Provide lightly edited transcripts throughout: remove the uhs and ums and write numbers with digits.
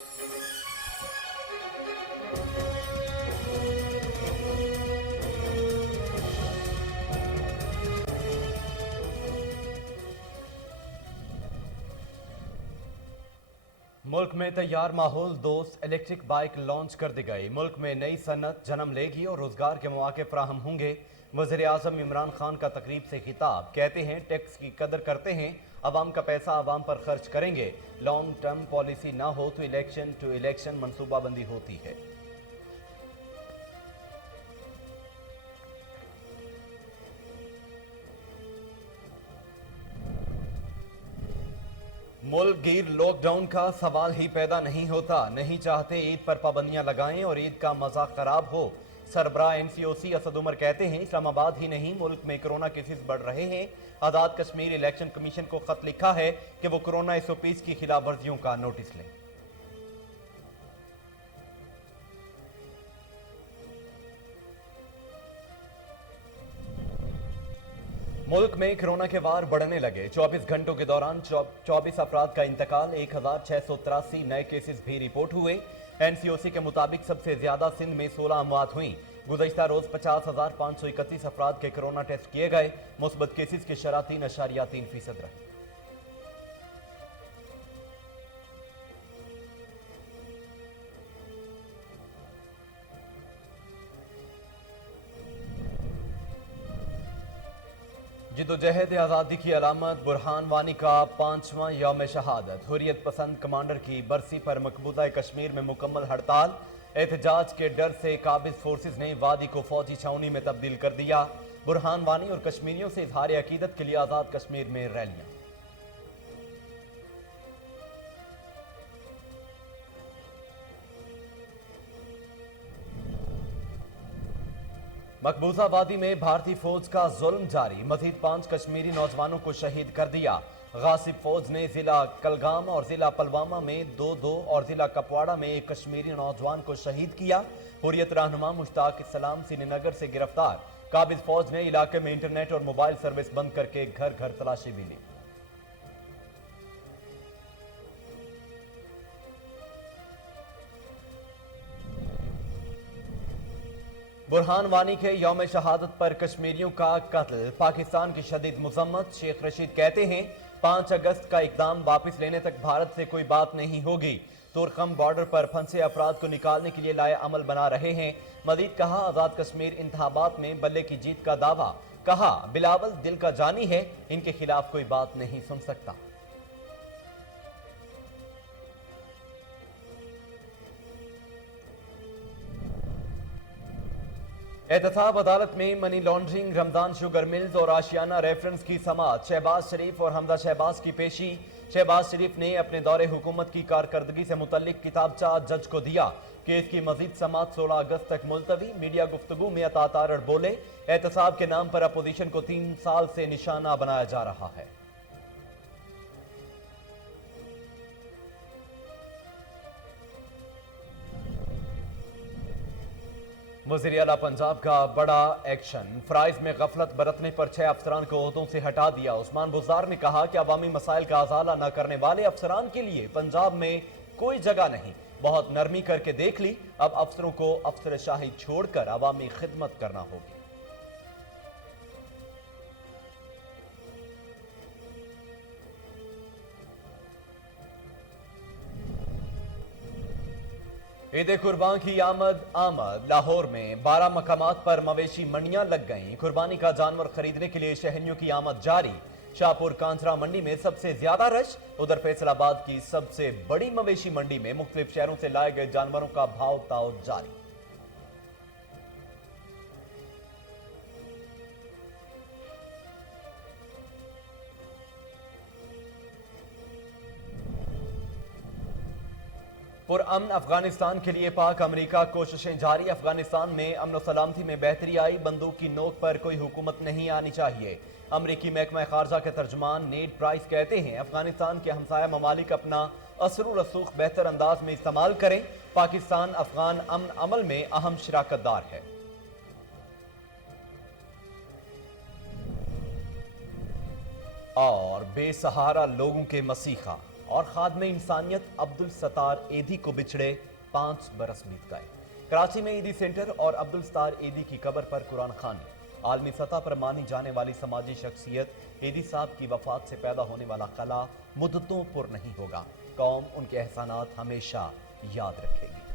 मुल्क में तैयार माहौल दोस्त इलेक्ट्रिक बाइक लॉन्च कर दी गई। मुल्क में नई सनत जन्म लेगी और रोजगार के मौके फराहम होंगे। वज़ीर आज़म इमरान खान का तकरीब से खिताब। कहते हैं टैक्स की कदर करते हैं, अवाम का पैसा अवाम पर खर्च करेंगे। लॉन्ग टर्म पॉलिसी ना हो तो इलेक्शन टू इलेक्शन मनसूबाबंदी होती है। मुल्क गिर लॉकडाउन का सवाल ही पैदा नहीं होता। नहीं चाहते ईद पर पाबंदियां लगाएं और ईद का मजा खराब हो। सरबराह एनसीओसी असद उमर कहते हैं इस्लामाबाद ही नहीं मुल्क में कोरोना केसेस बढ़ रहे हैं। आज़ाद कश्मीर इलेक्शन कमीशन को खत लिखा है कि वो कोरोना एसओपीज की खिलाफ वर्जियों का नोटिस लें। मुल्क में कोरोना के वार बढ़ने लगे। 24 घंटों के दौरान 24 अफराद का इंतकाल, 1683 नए केसेस भी रिपोर्ट हुए। एनसीओसी के मुताबिक सबसे ज्यादा सिंध में 16 अमवात हुई। गुज़श्ता रोज 50,531 अफराद के कोरोना टेस्ट किए गए। मुस्बत केसेस की शरह 3.3% रही। जिद्दोजहद आज़ादी की अलामत बुरहान वानी का 5वां यौम शहादत। हुर्रियत पसंद कमांडर की बरसी पर मकबूजा कश्मीर में मुकम्मल हड़ताल। एहतजाज के डर से काबिज फोर्सेज ने वादी को फौजी छावनी में तब्दील कर दिया। बुरहान वानी और कश्मीरियों से इजहार अकीदत के लिए आज़ाद कश्मीर में रैलियां। मकबूजा वादी में भारतीय फौज का जुल्म जारी। मजीद 5 कश्मीरी नौजवानों को शहीद कर दिया। गासिब फौज ने जिला कलगाम और जिला पलवामा में 2 और जिला कपवाड़ा में 1 कश्मीरी नौजवान को शहीद किया। हुर्रियत रहनुमा मुश्ताक सलाम श्रीनगर से गिरफ्तार। काबिज फौज ने इलाके में इंटरनेट और मोबाइल सर्विस बंद करके घर घर तलाशी भी ली। बुरहान वानी के यौम शहादत पर कश्मीरियों का कत्ल, पाकिस्तान की शदीद मुजम्मत। शेख रशीद कहते हैं 5 अगस्त का इकदाम वापस लेने तक भारत से कोई बात नहीं होगी। तुरखम बॉर्डर पर फंसे अफराद को निकालने के लिए लाए अमल बना रहे हैं। मजीद कहा आज़ाद कश्मीर इंतखाबात में बल्ले की जीत का दावा। कहा बिलावल दिल का जानी है, इनके खिलाफ कोई बात नहीं सुन सकता। एहतसाब अदालत में money laundering, Ramzan sugar mills और आशियाना रेफरेंस की समाअत। शहबाज शरीफ और हमजा शहबाज की पेशी। शहबाज शरीफ ने अपने दौरे हुकूमत की कारकर्दगी से मुतल्लिक किताबचा जज को दिया। केस की मजीद समाअत 16 अगस्त तक मुलतवी। मीडिया गुफ्तगू में अता तारड़ बोले एहतसाब के नाम पर अपोजिशन को 3 साल से निशाना बनाया जा रहा है। वज़ीर आला पंजाब का बड़ा एक्शन। फ्राइज में गफलत बरतने पर 6 अफसरान को ओहदों से हटा दिया। उस्मान बुज़दार ने कहा कि अवामी मसाइल का अजाला न करने वाले अफसरान के लिए पंजाब में कोई जगह नहीं। बहुत नरमी करके देख ली, अब अफसरों को अफसरशाही छोड़कर अवामी खिदमत करना होगी। ईद कुर्बान की आमद। लाहौर में 12 मकामात पर मवेशी मंडियां लग गईं। कुर्बानी का जानवर खरीदने के लिए शहरियों की आमद जारी। शाहपुर कांसरा मंडी में सबसे ज्यादा रश। उधर फैसलाबाद की सबसे बड़ी मवेशी मंडी में मुख्तलिफ शहरों से लाए गए जानवरों का भाव ताव जारी। पुरअमन अफगानिस्तान के लिए पाक अमेरिका कोशिशें जारी। अफगानिस्तान में अमन और सलामती में बेहतरी आई। बंदूक की नोक पर कोई हुकूमत नहीं आनी चाहिए। अमरीकी महकमा खारजा के तर्जुमान नेड प्राइस कहते हैं अफगानिस्तान के हमसाया ममालिक अपना असर रसूख बेहतर अंदाज में इस्तेमाल करें। पाकिस्तान अफगान अमन अमल में अहम शराकतदार है। और बेसहारा लोगों के मसीहा اور खादम इंसानियत अब्दुल सत्तार एदी को बिछड़े 5 बरस बीत गए। कराची में ईदी सेंटर और अब्दुल सत्तार एदी की कब्र पर कुरान खानी। आलमी सतह पर मानी जाने वाली समाजी शख्सियत एदी साहब की वफात से पैदा होने वाला खला मुद्दतों पुर नहीं होगा। कौम उनके एहसानात हमेशा याद रखेगी।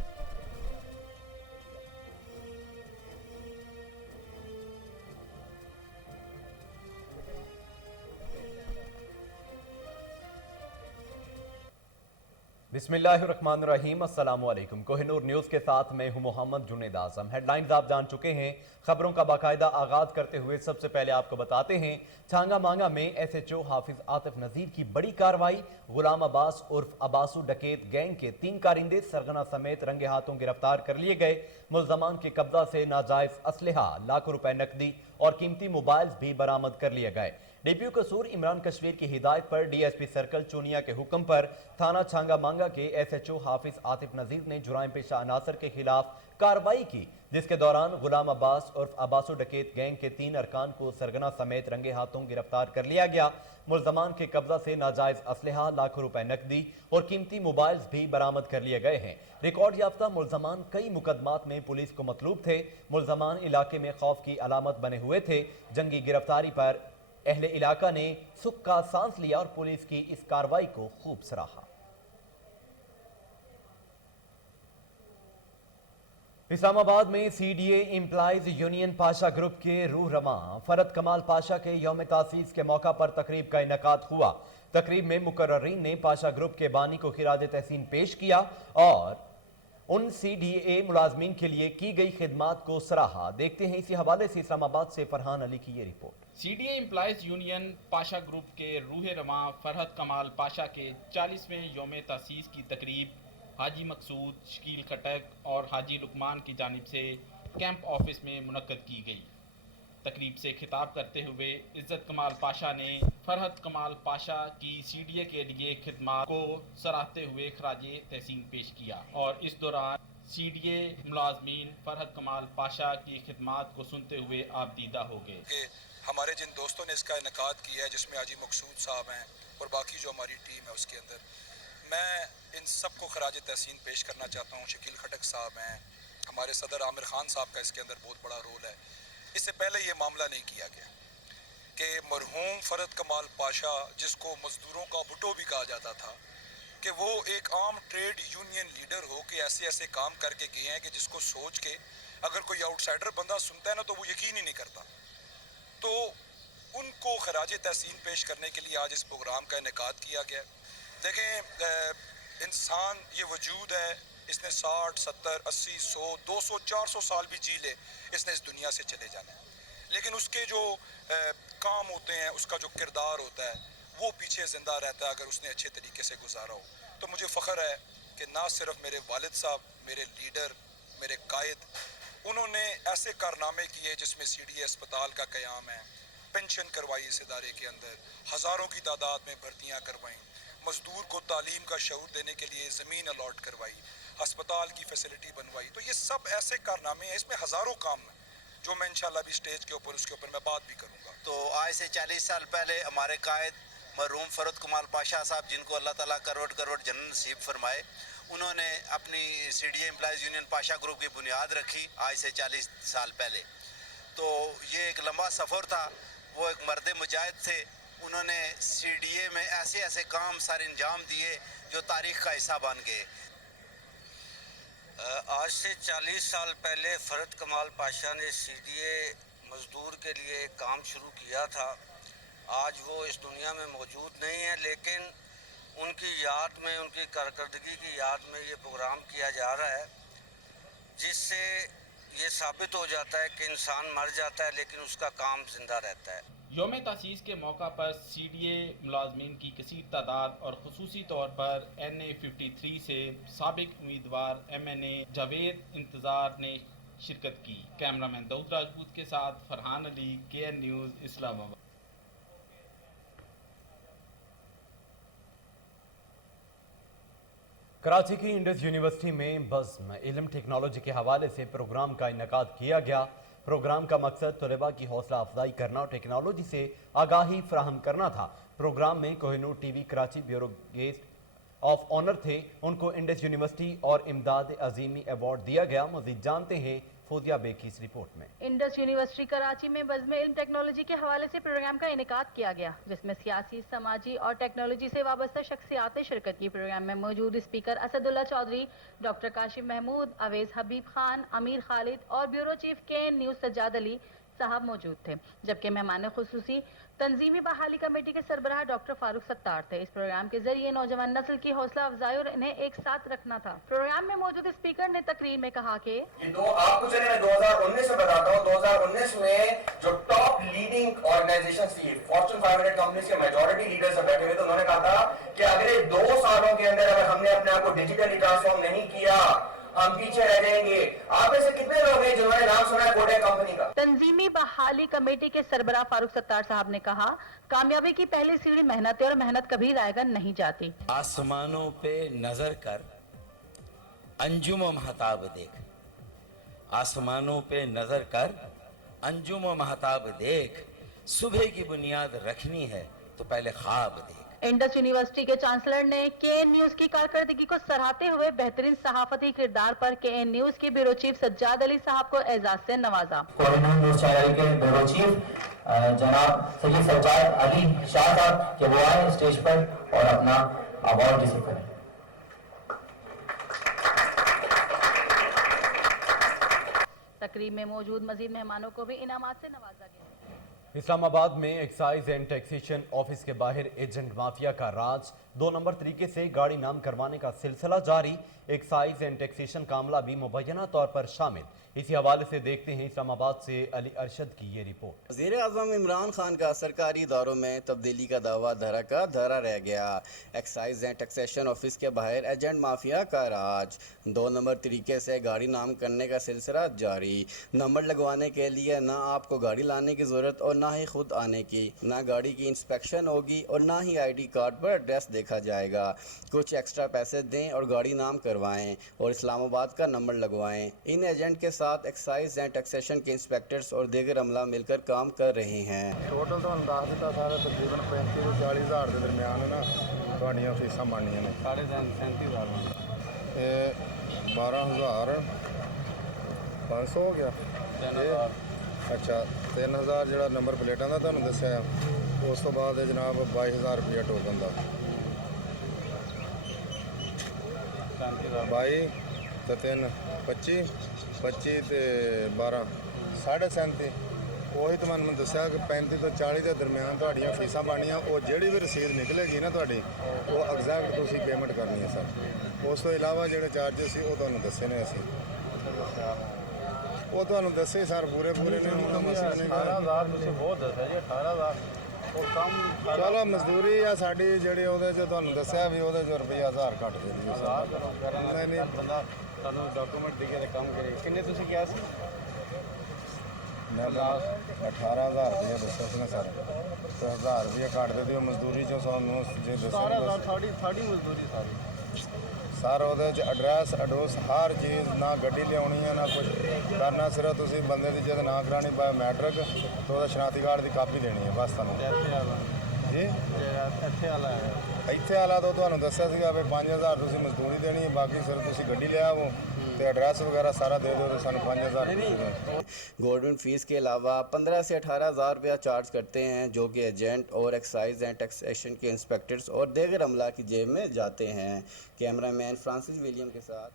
बिस्मिल्लाहिर्रहमानिर्रहीम, अस्सलामु अलैकुम। कोहिनूर न्यूज़ के साथ मैं हूं मोहम्मद जुनेद आज़म। हेडलाइंस आप जान चुके हैं। खबरों का बाकायदा आगाज करते हुए सबसे पहले आपको बताते हैं छांगा मांगा में SHO हाफिज आतिफ नज़ीर की बड़ी कार्रवाई। गुलाम अब्बास उर्फ अब्बासू डकैत गैंग के 3 कारिंदे सरगना समेत रंगे हाथों गिरफ्तार कर लिए गए। मुल्ज़मान के कब्जा से नाजायज असलहा, लाखों रुपए नकदी और कीमती मोबाइल्स भी बरामद कर लिए गए। DPO कसूर इमरान कश्मीर की हिदायत पर DSP सर्कल चूनिया के हुक्म पर थाना छांगा मांगा के SHO हाफिज आतिफ नज़ीर ने जुराइम पेशा अनासर के खिलाफ कार्रवाई की, जिसके दौरान गुलाम अब्बास उर्फ अब्बासू डकैत गैंग के 3 अरकान को सरगना समेत रंगे हाथों गिरफ्तार कर लिया गया। मुल्ज़मान के कब्जा से नाजायज असलहा, लाखों रुपए नकदी और कीमती मोबाइल्स भी बरामद कर लिए गए हैं। रिकॉर्ड याफ्ता मुल्ज़मान कई मुकदमात में पुलिस को मतलूब थे। मुल्ज़मान इलाके में खौफ की अलामत बने हुए थे। जंगी गिरफ्तारी पर अहले इलाका ने सुख का सांस लिया और पुलिस की इस कार्रवाई को खूब सराहा। इस्लामाबाद में CDA employees union Pasha group के रूह रवां फरद कमाल पाशा के यौम तासीस के मौका पर तकरीब का इनेकाद हुआ। तकरीब में मुकर्ररीन ने पाशा ग्रुप के बानी को खिराज तहसीन पेश किया और उन CDA मुलाजमीन के लिए की गई खिदमात को सराहा। देखते हैं इसी हवाले से इस्लामाबाद से फरहान अली की ये report. CDA employees union Pasha group के रूह रवां फरहत कमाल पाशा के 40वें यौम तासीस की तकरीब हाजी मकसूद, शकील खटक और हाजी लुकमान की जानिब से कैंप ऑफिस में मुनक्कद की गई। तकरीब से खिताब करते हुए इज़्ज़त कमाल पाशा ने फरहत कमाल पाशा की CDA के लिए खिदमात को सराहते हुए खराज तहसीन पेश किया और इस दौरान CDA मुलाजमीन फरहत कमाल पाशा की खिदमात को सुनते हुए आबदीदा हो गए। हमारे जिन दोस्तों ने इसका इनेकाद किया है, जिसमें हाजी मकसूद साहब हैं और बाकी जो हमारी टीम है उसके अंदर, मैं इन सबको खराज तहसीन पेश करना चाहता हूँ। शकील खटक साहब हैं, हमारे सदर आमिर खान साहब का इसके अंदर बहुत बड़ा रोल है। इससे पहले ये मामला नहीं किया गया कि मरहूम फरहत कमाल पाशा, जिसको मजदूरों का भुट्टो भी कहा जाता था, कि वो एक आम ट्रेड यूनियन लीडर हो के ऐसे ऐसे काम करके गए हैं कि जिसको सोच के अगर कोई आउटसाइडर बंदा सुनता है ना तो वो यकीन ही नहीं करता। तो उनको खराज तहसीन पेश करने के लिए आज इस प्रोग्राम का इनेकाद किया गया। देखें, इंसान ये वजूद है, इसने 60, 70, 80, 100, 200, 400 साल भी जी ले, इसने इस दुनिया से चले जाना है। लेकिन उसके जो काम होते हैं, उसका जो किरदार होता है, वो पीछे ज़िंदा रहता है अगर उसने अच्छे तरीके से गुजारा हो। तो मुझे फ़ख्र है कि ना सिर्फ मेरे वालिद साहब, मेरे लीडर, मेरे कायद, उन्होंने ऐसे कारनामे किए जिसमें CDA अस्पताल का क़याम है, पेंशन करवाई इस इदारे के अंदर, हज़ारों की तादाद में भर्तियाँ करवाईं, मजदूर को तालीम का शऊर देने के लिए ज़मीन अलॉट करवाई, अस्पताल की फैसिलिटी बनवाई। तो ये सब ऐसे कारनामे हैं, इसमें हज़ारों काम हैं जो मैं इंशाल्लाह भी स्टेज के ऊपर उसके ऊपर मैं बात भी करूँगा। तो आज से 40 साल पहले हमारे कायद मरहूम फरहत कमाल पाशा साहब, जिनको अल्लाह ताला करोड़ करोड़ जन्नत नसीब फरमाए, उन्होंने अपनी CDA employees union Pasha group की बुनियाद रखी आज से 40 साल पहले। तो ये एक लंबा सफ़र था। वो एक मर्द मुजाहिद थे। उन्होंने CDA में ऐसे ऐसे काम सर अंजाम दिए जो तारीख़ का हिस्सा बन गए। आज से 40 साल पहले फरहत कमाल पाशा ने CDA मज़दूर के लिए एक काम शुरू किया था। आज वो इस दुनिया में मौजूद नहीं है, लेकिन उनकी याद में, उनकी कारकर्दगी की याद में ये प्रोग्राम किया जा रहा है, जिससे ये साबित हो जाता है कि इंसान मर जाता है लेकिन उसका काम जिंदा रहता है। यौम तासीस के मौका पर CDA मुलाजमीन की कसीर तादाद और खुसूसी तौर पर NA 53 से साबिक उम्मीदवार MNA जावेद इंतज़ार ने शिरकत की। कैमरामैन दाऊद राजपूत के साथ फरहान अली, KN न्यूज़, इस्लामाबाद। कराची की इंडस यूनिवर्सिटी में बज़्म इल्म टेक्नोलॉजी के हवाले से प्रोग्राम का इनेकाद किया गया। प्रोग्राम का मकसद तलबा की हौसला अफजाई करना और टेक्नोलॉजी से आगाही फराहम करना था। प्रोग्राम में Kohinoor TV Karachi bureau guest of honour थे, उनको इंडस यूनिवर्सिटी और इमदाद अजीमी अवार्ड दिया गया। मजीद जानते हैं फौजिया बेग की इस रिपोर्ट में। इंडस यूनिवर्सिटी कराची में बज़्म इल्म टेक्नोलॉजी के हवाले से प्रोग्राम का इनेकाद किया गया, जिसमें सियासी, समाजी और टेक्नोलॉजी से वाबस्ता शख्सियातें शिरकत की। प्रोग्राम में मौजूद स्पीकर असदुल्ला चौधरी, डॉक्टर काशिफ महमूद, अवेज हबीब खान, अमीर खालिद और bureau chief KN news Sajjad Ali साहब मौजूद थे, जबकि मेहमान खुसूसी तंजीमी बहाली कमेटी के सरबराह डॉक्टर फारूक सत्तार थे। इस प्रोग्राम के जरिए नौजवान नस्ल की हौसला अफजाई और इन्हें एक साथ रखना था। प्रोग्राम में मौजूद स्पीकर ने तकरीर में कहा कि आपको चलिए मैं 2019 में बताता हूँ। 2019 में जो टॉप लीडिंग ऑर्गेनाइजेशन थी, फॉर्च्यून 500 कंपनीज के मेजॉरिटी लीडर्स बैठे हुए, तो उन्होंने कहा था कि अगले 2 सालों के अंदर अगर हमने अपने आप को डिजिटली ट्रांसफॉर्म नहीं किया, हम पीछे रह जाएंगे। आप में से कितने लोग हैं जिन्होंने नाम सुना है कोडेक कंपनी का? तंजीमी बहाली कमेटी के सरबराह फारूक सत्तार साहब ने कहा, कामयाबी की पहली सीढ़ी मेहनत है और मेहनत कभी रायगन नहीं जाती। आसमानों पे नजर कर अंजुम महताब देख, आसमानों पे नजर कर अंजुम महताब देख, सुबह की बुनियाद रखनी है तो पहले ख्वाब देख। इंडस यूनिवर्सिटी के चांसलर ने KN न्यूज़ की कारकर्दगी को सराहते हुए बेहतरीन सहाफती किरदार पर KN न्यूज़ के ब्यूरो चीफ सज्जाद अली साहब को एजाज से नवाजा। कोऑर्डिनेटर न्यूज़ चैनल के ब्यूरो चीफ जनाब सैयद सज्जाद अली शाह साहब के वो आए स्टेज पर और अपना अवार्ड रिसीव करें। तकरीब में मौजूद मजीद मेहमानों को भी इनामात से नवाजा गया। इस्लामाबाद में एक्साइज एंड टैक्सेशन ऑफिस के बाहर एजेंट माफिया का राज, 2 नंबर तरीके से गाड़ी नाम करवाने का सिलसिला जारी। एक्साइज एंड टैक्सेशन का मामला भी मुबैना तौर पर शामिल। इसी हवाले से देखते हैं इस्लामाबाद से अली अरशद की ये रिपोर्ट। वज़ीर आज़म इमरान खान का सरकारी इदारों में तब्दीली का दावा धरा का धरा रह गया। एक्साइज एंड टैक्सेशन ऑफिस के बाहर एजेंट माफिया का राज, 2 नंबर तरीके से गाड़ी नाम करने का सिलसिला जारी। नंबर लगवाने के लिए ना आपको गाड़ी लाने की ज़रूरत और ना ही खुद आने की, ना गाड़ी की इंस्पेक्शन होगी और ना ही ID कार्ड पर एड्रेस देखा जाएगा। कुछ एक्स्ट्रा पैसे दें और गाड़ी नाम करवाएं और इस्लामाबाद का नंबर लगवाएं। इन एजेंट के साथ एक्साइज एंड टैक्सेशन के इंस्पेक्टर्स और दीगर अमला मिलकर काम कर रहे हैं। टोटल तो अंदाज दिता सारा तकरीबन 35 ਤੋਂ 40 हज़ार के दरमियान ना ਤੁਹਾਡੀਆਂ ਫੀਸਾਂ ਬਣਨੀਆਂ ਨੇ। 37,000 ਇਹ 12,500 ਹੋ ਗਿਆ। 3000 अच्छा 3000 ਜਿਹੜਾ ਨੰਬਰ ਪਲੇਟਾਂ ਦਾ ਤੁਹਾਨੂੰ ਦੱਸਿਆ। ਉਸ ਤੋਂ ਬਾਅਦ ਇਹ ਜਨਾਬ 22000 ਰੁਪਇਆ ਟੋਕਨ ਦਾ। 22 ਤੇ 3 25 25 ਤੇ 12 37.5 ਉਹੀ ਤੁਹਾਨੂੰ ਮੈਂ ਦੱਸਿਆ ਕਿ 35 ਤੋਂ 40 ਦੇ ਦਰਮਿਆਨ ਤੁਹਾਡੀਆਂ ਫੀਸਾਂ ਬਣਨੀਆਂ। ਉਹ ਜਿਹੜੀ ਵੀ ਰਸੀਦ ਨਿਕਲੇਗੀ ਨਾ ਤੁਹਾਡੀ, ਉਹ ਐਗਜ਼ੈਕਟ ਤੁਸੀਂ ਪੇਮੈਂਟ ਕਰਨੀ ਹੈ ਸਰ। ਉਸ ਤੋਂ ਇਲਾਵਾ ਜਿਹੜੇ ਚਾਰजेस ਸੀ ਉਹ ਤੁਹਾਨੂੰ ਦੱਸੇ ਨੇ ਅਸੀਂ। ਉਹ ਤੁਹਾਨੂੰ ਦੱਸੇ ਸਰ ਪੂਰੇ ਨੇ। ਹੁਣ ਮਸਲਾ ਨਹੀਂ 18000 ਤੁਸੀਂ ਬਹੁਤ ਦੱਸਿਆ ਜੀ 18000 ਉਹ ਕੰਮ। ਚਲੋ ਮਜ਼ਦੂਰੀ ਆ ਸਾਡੀ ਜਿਹੜੀ ਉਹਦੇ 'ਚ ਤੁਹਾਨੂੰ ਦੱਸਿਆ ਵੀ ਉਹਦੇ 'ਚ ਰੁਪਈਆ 1000 ਘੱਟ ਦੇ ਦਿਓ ਸਰ। ਨਹੀਂ ਬੰਦਾ ਤੁਹਾਨੂੰ ਡਾਕੂਮੈਂਟ ਦੇ ਕੇ ਕੰਮ ਕਰੇ। ਕਿੰਨੇ ਤੁਸੀਂ ਕਿਹਾ ਸੀ? ਮੈਂ 18000 ਰੁਪਈਆ ਦੱਸਿਆ ਸੀ ਨਾ ਸਰ। ਤੇ 1000 ਰੁਪਈਆ ਘੱਟ ਦੇ ਦਿਓ ਮਜ਼ਦੂਰੀ 'ਚੋਂ ਸਾਨੂੰ ਜੇ ਦੱਸਿਆ 18000 ਸਾਡੀ ਮਜ਼ਦੂਰੀ ਸਾਰੀ ਸਰ। ਉਹਦੇ 'ਚ ਐਡਰੈਸ ਹਰ ਚੀਜ਼, ਨਾ ਗੱਡੀ ਲਿਆਉਣੀ ਹੈ ਨਾ ਕੁਝ ਕਰਨਾ, ਸਿਰਫ ਤੁਸੀਂ ਬੰਦੇ ਦੀ ਜਦ ਨਾ ਕਰਾਣੀ ਬਾਇਓਮੈਟ੍ਰਿਕ ਤੇ ਉਹਦਾ ਸ਼ਨਾਖਤੀ ਕਾਰਡ ਦੀ ਕਾਪੀ ਦੇਣੀ ਹੈ ਬਸ ਤੁਹਾਨੂੰ। ਜੀ ਇੱਥੇ ਵਾਲਾ ਤੋਂ ਤੁਹਾਨੂੰ ਦੱਸਿਆ ਸੀਗਾ ਵੀ 5000 ਤੁਸੀਂ ਮਜ਼ਦੂਰੀ ਦੇਣੀ ਹੈ, ਬਾਕੀ ਸਿਰਫ ਤੁਸੀਂ ਗੱਡੀ ਲਿਆਵੋ ਤੇ ਐਡਰੈਸ वगैरह सारा दे दो तो सानू 5000। गवर्नमेंट फीस के अलावा 15 से 18,000 रुपया चार्ज करते हैं, जो कि एजेंट और एक्साइज एंड टैक्सेशन के इंस्पेक्टर्स और दीगर अमला की जेब में जाते हैं। कैमरामैन फ्रांसिस विलियम के साथ।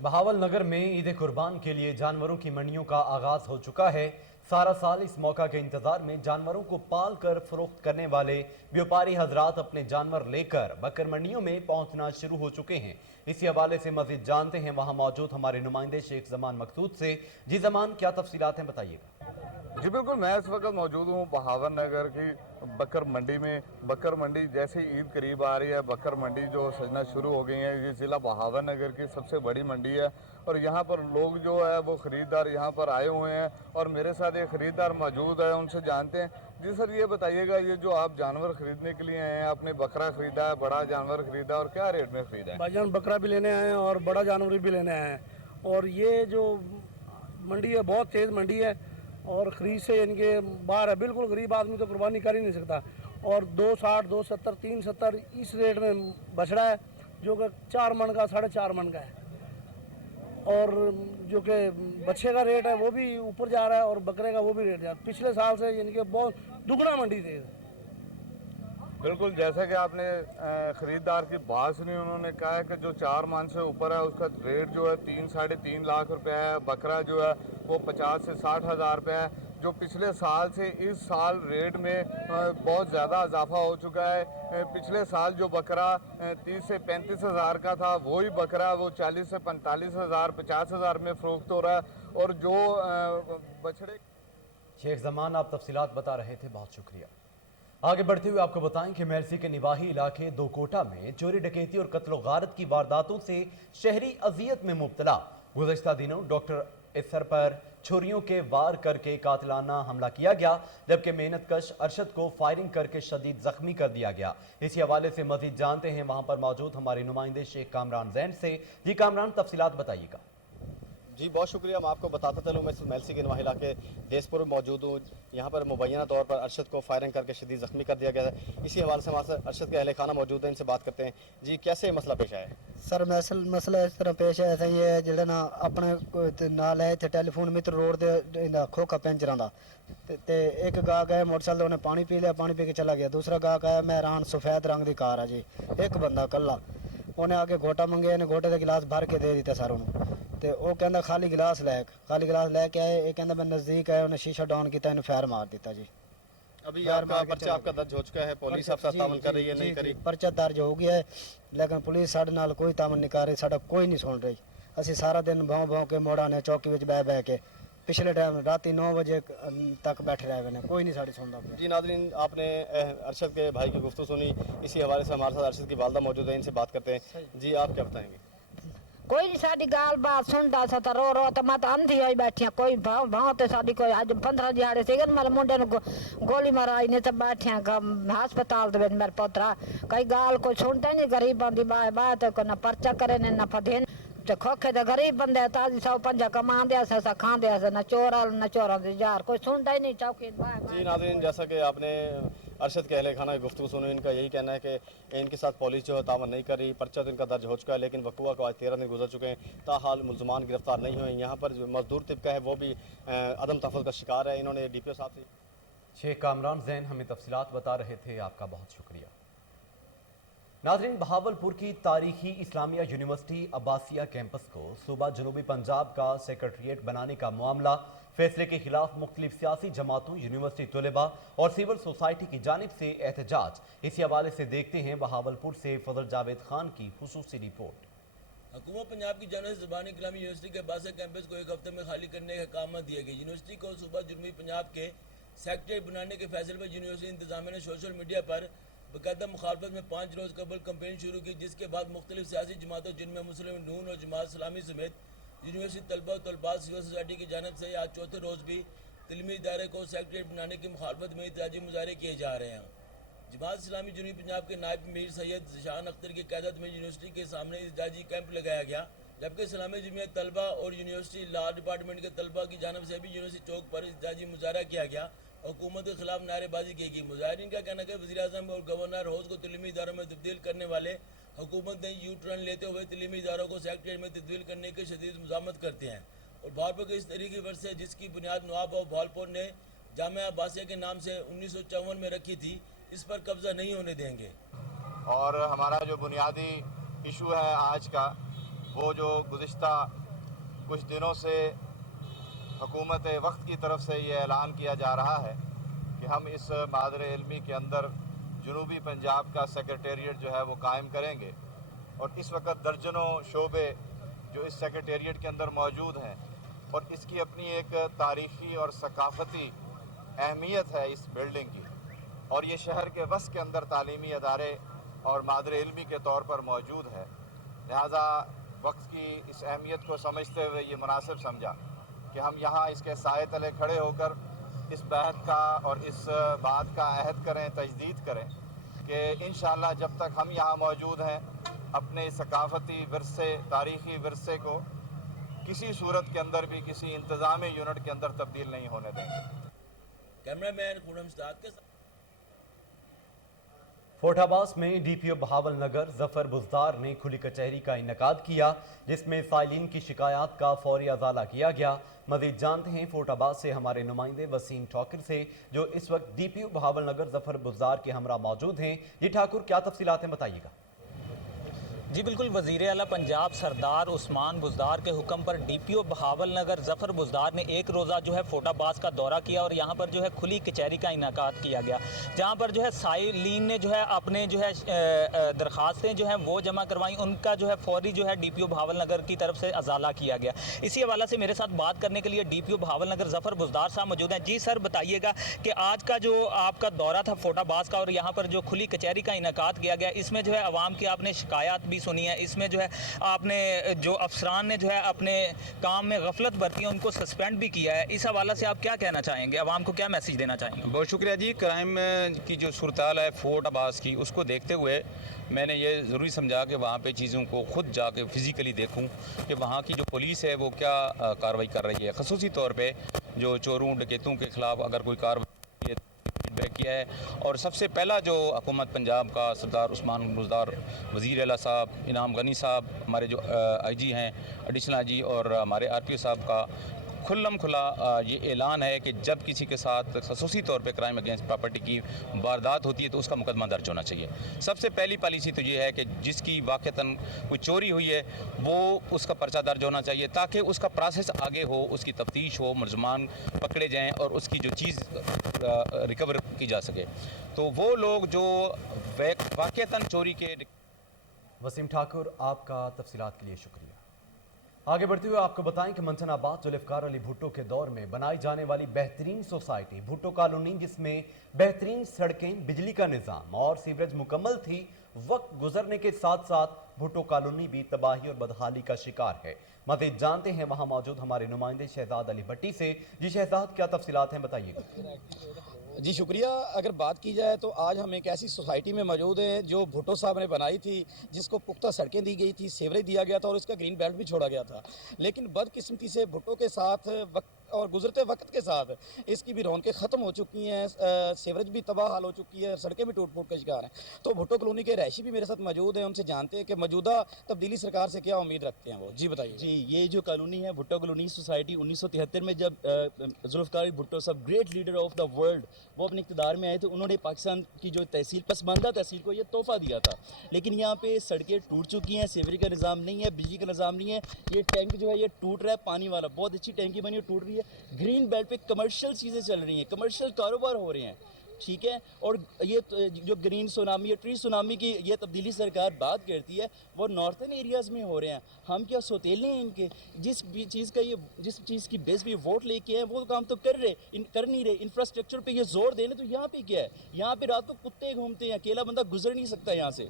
बहावल नगर में ईद कुर्बान के लिए जानवरों की मंडियों का आगाज हो चुका है। सारा साल इस मौका के इंतजार में जानवरों को पाल कर फरोख्त करने वाले व्यापारी हजरात अपने जानवर लेकर बकर मंडियों में पहुंचना शुरू हो चुके हैं। इसी हवाले से मजीद जानते हैं वहां मौजूद हमारे नुमाइंदे शेख जमान मकसूद से। जी जमान, क्या तफसीलात हैं, बताइएगा। जी बिल्कुल, मैं इस वक्त मौजूद हूँ बहावर नगर की बकर मंडी में। बकर मंडी जैसे ईद करीब आ रही है, बकर मंडी जो सजना शुरू हो गई है। ये ज़िला बहावर नगर की सबसे बड़ी मंडी है और यहाँ पर लोग जो है वो ख़रीदार यहाँ पर आए हुए हैं और मेरे साथ एक ख़रीदार मौजूद है, उनसे जानते हैं। जी सर, ये बताइएगा, ये जो आप जानवर ख़रीदने के लिए आए हैं, आपने बकरा ख़रीदा है, बड़ा जानवर ख़रीदा और क्या रेट में ख़रीदा है? भाईजान बकरा भी लेने आए हैं और बड़ा जानवर भी लेने आए हैं। और ये जो मंडी है बहुत तेज़ मंडी है और ख़रीद से इनके बाहर है। बिल्कुल गरीब आदमी तो कुर्बानी कर ही नहीं सकता। और 260, 270, 370 इस रेट में बछड़ा है, जो कि 4 मन का 4.5 मन का है, और जो कि बच्चे का रेट है वो भी ऊपर जा रहा है और बकरे का वो भी रेट जा रहा है। पिछले साल से यानी कि बहुत दुगना मंडी थी। बिल्कुल, जैसे कि आपने ख़रीदार की बात सुनी, उन्होंने कहा है कि जो 4 मन से ऊपर है उसका रेट जो है 3 साढ़े 3 लाख रुपया है, बकरा जो है वो 50 से 60 हज़ार रुपया है। जो पिछले साल से इस साल रेट में बहुत ज़्यादा इजाफा हो चुका है। पिछले साल जो बकरा 30 से 35 हज़ार का था, वही बकरा वो 40 से 45 हज़ार 50 हज़ार में फ़रोख्त हो रहा है। और जो बछड़े शेख जमान आप तफसीलात बता रहे थे, बहुत शुक्रिया। आगे बढ़ते हुए आपको बताएं कि मेरसी के निवाही इलाके दो कोटा में चोरी डकैती और कत्ल गारत की वारदातों से शहरी अजियत में मुब्तला। गुज़श्ता दिनों डॉक्टर इसर पर छुरियों के वार करके कातिलाना हमला किया गया, जबकि मेहनतकश अरशद को फायरिंग करके शदीद जख्मी कर दिया गया। इसी हवाले से मजीद जानते हैं वहां पर मौजूद हमारे नुमाइंदे शेख कामरान जैन से। जी कामरान, तफसीलात बताइएगा। जी बहुत शुक्रिया। मैं आपको बताता चलूँ, मैं मेलसी के नवाही इलाके देसपुर में मौजूद हूँ। यहाँ पर मुबैना तौर पर अरशद को फायरिंग करके शदीद ज़ख्मी कर दिया गया है। इसी हवाले से हमारे साथ अरशद के अहले खाना मौजूद है, इनसे बात करते हैं। जी कैसे मसला पेश आया है? सर मसला इस तरह पेश आया था, ये जो ना अपने नाल है इतने टेलीफोन मित्र रोड के खोखा पेंचर का ते एक गाहक आया मोटरसाइकिल, उन्हें पानी पी लिया, पानी पी के चला गया। दूसरा गाहक आया मेहरान सफ़ेद रंग की कार है जी, एक बंदा कला, उन्हें आके घोटा मंगे, इन्हें घोटे का गिलास भर के दे दिता सर उन्होंने। तो वह कहता खाली गिलास लैके आए, ये कहता मैं नज़दीक आया, उन्हें शीशा डाउन किया, इन्हें फायर मार दिता जी। अभी आपका पर्चा आपका दर्ज हो चुका है, पुलिस आपका तामन कर रही है नहीं करी? पर्चा दर्ज हो गया है, लेकिन पुलिस साढ़े नाल कोई तामन नहीं कर रही, साढ़ा कोई नहीं सुन रही। असी सारा दिन भाव के मोड़ा ने चौकी में बह के पिछले टाइम रात 9 बजे तक बैठे रहे हुए, कोई नहीं साड़ी सुनता। जी नाज़रीन, आपने अरशद के भाई की गुफ्तगू सुनी। इसी हवाले से हमारे साथ अरशद की वालदा मौजूद है, इनसे बात करते हैं। जी आप क्या बताएंगे? कोई नहीं साड़ी गाल बात सुनता सा, रो रो तो मैं तो अंधी होई बैठी, कोई भाव भाव तो साड़ी कोई आज 15 दिहाड़े से मेरे मुंडे ने गोली माराई ने तो बैठे हस्पताल दे मेरे पोतरा, कई गाल कोई सुनता ही नहीं। गरीब बंदी बात को ना पर्चा करे न फदेन, तो खोखे तो गरीब बंदे ताजी 150 कमा दिया सा खा दिया सा, न चोरा यार कोई सुनता ही नहीं चौकी। जी नाज़रीन, जैसा कि आपने अरशद के अहले खाना की गुफ्तगू सुनी, इनका यही कहना है कि इनके साथ पुलिस जो है तावन नहीं कर रही। पर्चा तो इनका दर्ज हो चुका है, लेकिन वकूआ को आज 13 दिन गुजर चुके हैं, ताहाल मुलजमान गिरफ्तार नहीं हुए। यहाँ पर जो मजदूर तबका है वो भी अदम तहफ़्फ़ुज़ का शिकार है। इन्होंने DPO साहब से शेख कामरान जैन हमें तफसीलात बता रहे थे, आपका बहुत शुक्रिया। नाज़रीन, बहावलपुर की तारीखी इस्लामिया यूनिवर्सिटी अब्बासिया कैंपस को सूबा जनूबी पंजाब का सेक्रेटरीट बनाने का मामला, फैसले के खिलाफ मुख्तलिफ सियासी जमातों, यूनिवर्सिटी तलबा और सिविल सोसाइटी की जानिब से एहतजाज। इसी हवाले से देखते हैं बहावलपुर से फजल जावेद खान की खुसूसी रिपोर्ट। हुकूमत पंजाब की जानिब से ज़बानी कलामी यूनिवर्सिटी के अब्बासिया कैंपस को एक हफ्ते में खाली करने का अहकाम दिया गया। यूनिवर्सिटी को सूबा जनूबी पंजाब के सेक्रेटरीट बनाने के फैसले पर यूनिवर्सिटी इंतजामिया ने सोशल मीडिया पर बाकायदा मुखालफत में 5 रोज़ कबल कंपेन शुरू की, जिसके बाद मुख्तलिफ सियासी जमातों जिनमें मुस्लिम नून और जमात इस्लामी समेत यूनिवर्सिटी तलबा और तलबात सिविल सोसाइटी की जानिब से आज चौथे रोज़ भी तलीमी इदारे को सेक्रेटरीट बनाने की मुखालफत में एहतजाजी मुजाहरे किए जा रहे हैं। जमात इस्लामी जनूबी पंजाब के नायब मीर सैयद शान अख्तर की क़यादत में यूनिवर्सिटी के सामने एहतजाजी कैंप लगाया गया, जबकि इस्लामी जमीयत तलबा और यूनिवर्सिटी लॉ डिपार्टमेंट के तलबा की जानिब से भी यूनिवर्सिटी चौक पर एहतजाजी मुजाहरा किया गया। हुकूमत के खिलाफ नारेबाजी की गई। मुजाहिरीन का कहना है कि वज़ीर आज़म और गवर्नर हाउस को तलीमी इदारों में तब्दील करने वाले हुकूमत ने यू टर्न लेते हुए तलीमी इदारों को सेक्रेटरीट में तब्दील करने की शदीद मुज़ामत करते हैं और भावलपुर के इस तरीके वर्ष से जिसकी बुनियाद नवाब ऑफ भावलपुर ने जामिया अब्बासिया के नाम से 1954 में रखी थी, इस पर कब्जा नहीं होने देंगे। और हमारा जो बुनियादी इशू है आज का, वो जो गुज़िश्ता कुछ दिनों से हुकूमत वक्त की तरफ से ये ऐलान किया जा रहा है कि हम इस मादरे इल्मी के अंदर जनूबी पंजाब का सेक्रेटेरिएट जो है वो कायम करेंगे। और इस वक्त दर्जनों शोबे जो इस सेक्रेटेरिएट के अंदर मौजूद हैं और इसकी अपनी एक तारीख़ी और सकाफ़ती अहमियत है इस बिल्डिंग की, और ये शहर के वस के अंदर तालीमी अदारे और मादरे इल्मी के तौर पर मौजूद है। लिहाजा वक्त की इस अहमियत को समझते हुए ये मुनासिब समझा कि हम यहाँ इसके साए तले खड़े होकर इस बहस का और इस बात का अहद करें, तजदीद करें कि इंशाअल्लाह जब तक हम यहाँ मौजूद हैं अपने सकाफ़ती विरसे, तारीख़ी विरसे को किसी सूरत के अंदर भी किसी इंतज़ामी यूनिट के अंदर तब्दील नहीं होने देंगे। कैमरामैन खुरम साद के फोटाबास में डीपीओ बहावल नगर जफर बुजदार ने खुली कचहरी का इनेकाद किया, जिसमें साइलिन की शिकायत का फौरी अजाला किया गया। मजीद जानते हैं फोटाबास से हमारे नुमाइंदे वसीम ठाकुर से, जो इस वक्त डीपीओ बहावल नगर जफर बुजदार के हमरा मौजूद हैं। जी ठाकुर, क्या तफसीलात हैं, बताइएगा। जी बिल्कुल, वज़ीर आला पंजाब सरदार उस्मान बुज़दार के हुक्म पर डीपीओ बहावल नगर ज़फ़र बुज़दार ने एक रोज़ा जो है फोटाबास का दौरा किया और यहाँ पर जो है खुली कचहरी का इनेकाद किया गया, जहाँ पर जो है साइलिन ने जो है अपने जो है दरख्वास्तें जो हैं वो जमा करवाई, उनका जो है फौरी जो है डीपीओ बहावल नगर की तरफ से अजाला किया गया। इसी हवाला से मेरे साथ बात करने के लिए डीपीओ बहावल नगर ज़फ़र बुज़दार साहब मौजूद हैं। जी सर, बताइएगा कि आज का जो आपका दौरा था फोटाबास का और यहाँ पर जो खुली कचहरी का इनेकाद किया गया, इसमें जो है आवाम की आपने शिकायत भी सुनी है, इसमें जो है आपने जो अफसरान ने जो है अपने काम में गफलत बरती है उनको सस्पेंड भी किया है। इस हवाला से आप क्या कहना चाहेंगे, आवाम को क्या मैसेज देना चाहेंगे? बहुत शुक्रिया जी। क्राइम की जो सूरत है फोर्ट अब्बास की, उसको देखते हुए मैंने ये ज़रूरी समझा कि वहाँ पे चीज़ों को ख़ुद जाके फिज़िकली देखूं कि वहाँ की जो पुलिस है वो क्या कार्रवाई कर रही है। ख़ुसूसी तौर पे जो चोरों डकैतों के ख़िलाफ़ अगर कोई कार्रवाई फीडबैक किया है। और सबसे पहला जो हुकूमत पंजाब का सरदार उस्मान बुज़दार, वज़ीर आला साहब, इनाम गनी साहब, हमारे जो आईजी हैं, एडिशनल आईजी, और हमारे आरपीओ साहब का खुल्लम खुला ये ऐलान है कि जब किसी के साथ खसूसी तौर पे क्राइम अगेंस्ट प्रॉपर्टी की वारदात होती है तो उसका मुकदमा दर्ज होना चाहिए। सबसे पहली पॉलिसी तो ये है कि जिसकी वाक़तन कोई चोरी हुई है वो उसका पर्चा दर्ज होना चाहिए, ताकि उसका प्रोसेस आगे हो, उसकी तफ्तीश हो, मुलज़मान पकड़े जाएँ और उसकी जो चीज़ रिकवर की जा सके। तो वो लोग जो वाक़तन चोरी के। वसीम ठाकुर, आपका तफसीलात के लिए शुक्रिया। आगे बढ़ते हुए आपको बताएं कि मंथनाबाद जुल्फ़िकार अली भुट्टो के दौर में बनाई जाने वाली बेहतरीन सोसाइटी भुट्टो कॉलोनी, जिसमें बेहतरीन सड़कें, बिजली का निज़ाम और सीवरेज मुकम्मल थी, वक्त गुजरने के साथ साथ भुट्टो कॉलोनी भी तबाही और बदहाली का शिकार है। मज़ीद जानते हैं वहाँ मौजूद हमारे नुमाइंदे शहजाद अली भट्टी से। जी शहजाद, क्या तफसीलात हैं, बताइएगा। जी शुक्रिया। अगर बात की जाए तो आज हम एक ऐसी सोसाइटी में मौजूद हैं जो भुट्टो साहब ने बनाई थी, जिसको पुख्ता सड़कें दी गई थी, सीवरेज दिया गया था और इसका ग्रीन बेल्ट भी छोड़ा गया था। लेकिन बदकिस्मती से भुट्टो के साथ और गुजरते वक्त के साथ इसकी भी रौनकें ख़त्म हो चुकी हैं, सीवरेज भी तबाह हाल हो चुकी है, सड़कें भी टूट फूट का शिकार हैं। तो भुट्टो कॉलोनी के रहायशी भी मेरे साथ मौजूद हैं, उनसे जानते हैं कि मौजूदा तब्दीली सरकार से क्या उम्मीद रखते हैं वो। जी बताइए। जी, ये जो कॉलोनी है भुट्टो कॉलोनी सोसाइटी, 1973 में जब जुल्फ़िकार भुट्टो साहब, great leader of the world, वो अपने इक़्तिदार में आए थे, उन्होंने पाकिस्तान की जो तहसील, पसमानदा तहसील को ये तोहफ़ा दिया था। लेकिन यहाँ पे सड़कें टूट चुकी हैं, सीवरेज का निज़ाम नहीं है, बिजली का निज़ाम नहीं है, ये टैंक जो है ये टूट रहा है, पानी वाला, बहुत अच्छी टैंकी बनी है, टूट रही है। ग्रीन बेल्ट पे कमर्शियल चीज़ें चल रही हैं, कमर्शियल कारोबार हो रहे हैं, ठीक है। और ये जो ग्रीन सुनामी या ट्री सुनामी की ये तब्दीली सरकार बात करती है, वो नॉर्थन एरियाज़ में हो रहे हैं। हम क्या सोतेले हैं इनके? जिस चीज़ की बेस पे वोट लेके हैं वो काम तो कर नहीं रहे। इंफ्रास्ट्रक्चर पे ये जोर देने, तो यहाँ पे क्या है? यहाँ पे रात को कुत्ते घूमते हैं, अकेला बंदा गुजर नहीं सकता यहाँ से।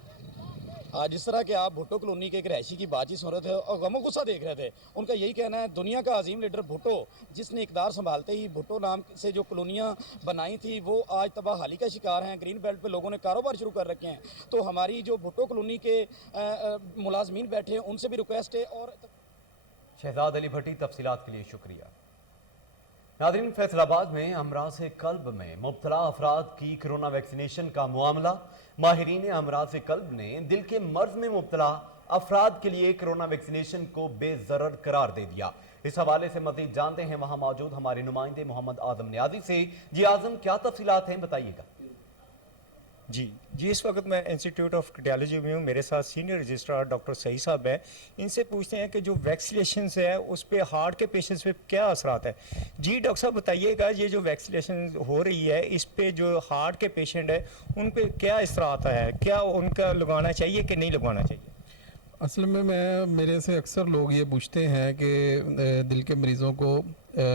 जिस तरह के आप भुट्टो कॉलोनी के एक रहायशी की बातचीत सुन रहे थे और गमो गुस्सा देख रहे थे, उनका यही कहना है, दुनिया का अजीम लीडर भुट्टो, जिसने इक़्तिदार संभालते ही भुट्टो नाम से जो कॉलोनियाँ बनाई थी वो आज तबाहाली का शिकार हैं। ग्रीन बेल्ट पे लोगों ने कारोबार शुरू कर रखे हैं। तो हमारी जो भुट्टो कॉलोनी के मुलाजमीन बैठे हैं उनसे भी रिक्वेस्ट है। और शहजाद अली भट्टी, तफसीलात के लिए शुक्रिया। नाज़रीन, फैसलाबाद में अमराज़ क़ल्ब में मुब्तला अफराद की कोरोना वैक्सीनेशन का मामला। माहिरीन अमराज़ क़ल्ब ने दिल के मर्ज में मुब्तला अफराद के लिए कोरोना वैक्सीनेशन को बेज़रर करार दे दिया। इस हवाले से मज़ीद जानते हैं वहाँ मौजूद हमारे नुमाइंदे मोहम्मद आज़म न्याजी से। जी आज़म, क्या तफसीलात हैं, बताइएगा। जी, इस वक्त मैं इंस्टीट्यूट ऑफ कार्डियोलॉजी में हूँ। मेरे साथ सीनियर रजिस्ट्रार डॉक्टर सही साहब हैं। इनसे पूछते हैं कि जो वैक्सीनेशन है उस पे हार्ट के पेशेंट्स पे क्या असरात है। जी डॉक्टर साहब, बताइएगा, ये जो वैक्सीनेशन हो रही है इस पे जो हार्ट के पेशेंट है उन पे क्या असरात है, क्या उनका लगवाना चाहिए कि नहीं लगवाना चाहिए? असल में मेरे से अक्सर लोग ये पूछते हैं कि दिल के मरीज़ों को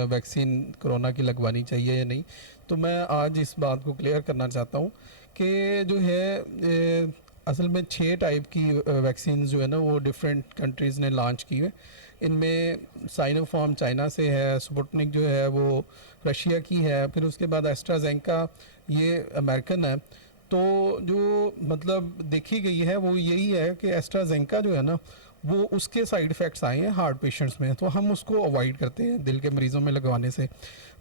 वैक्सीन कोरोना की लगवानी चाहिए या नहीं। तो मैं आज इस बात को क्लियर करना चाहता हूँ कि जो है असल में 6 टाइप की वैक्सीन जो है ना वो डिफरेंट कंट्रीज़ ने लॉन्च की है। इनमें साइनोफार्म चाइना से है, स्पुतनिक जो है वो रशिया की है, फिर उसके बाद एस्ट्राजेनेका ये अमेरिकन है। तो जो मतलब देखी गई है वो यही है कि एस्ट्राजेनेका जो है ना वो उसके साइड इफ़ेक्ट्स आए हैं हार्ट पेशेंट्स में, तो हम उसको अवॉइड करते हैं दिल के मरीज़ों में लगवाने से।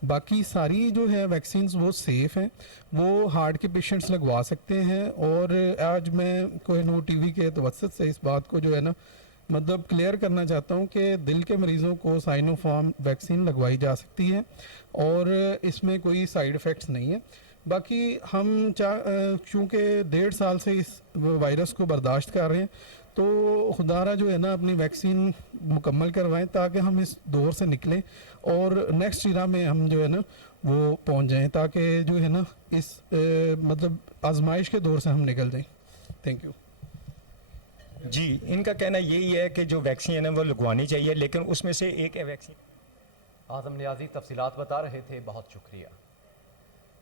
बाकी सारी जो है वैक्सीन्स वो सेफ़ हैं, वो हार्ट के पेशेंट्स लगवा सकते हैं। और आज मैं कोहिनूर टीवी के तवस्सुत से इस बात को जो है ना मतलब क्लियर करना चाहता हूँ कि दिल के मरीज़ों को साइनोफार्म वैक्सीन लगवाई जा सकती है और इसमें कोई साइड इफ़ेक्ट्स नहीं है। बाकी हम चूँकि 1.5 साल से इस वायरस को बर्दाश्त कर रहे हैं, तो खुदारा जो है ना अपनी वैक्सीन मुकम्मल करवाएं ताकि हम इस दौर से निकलें और नेक्स्ट ईरा में हम जो है ना वो पहुंच जाएं, ताकि जो है ना इस मतलब आजमाइश के दौर से हम निकल जाएं। थैंक यू जी। इनका कहना यही है कि जो वैक्सीन है वो लगवानी चाहिए, लेकिन उसमें से एक है वैक्सीन। आजम नियाजी तफसीलात बता रहे थे, बहुत शुक्रिया।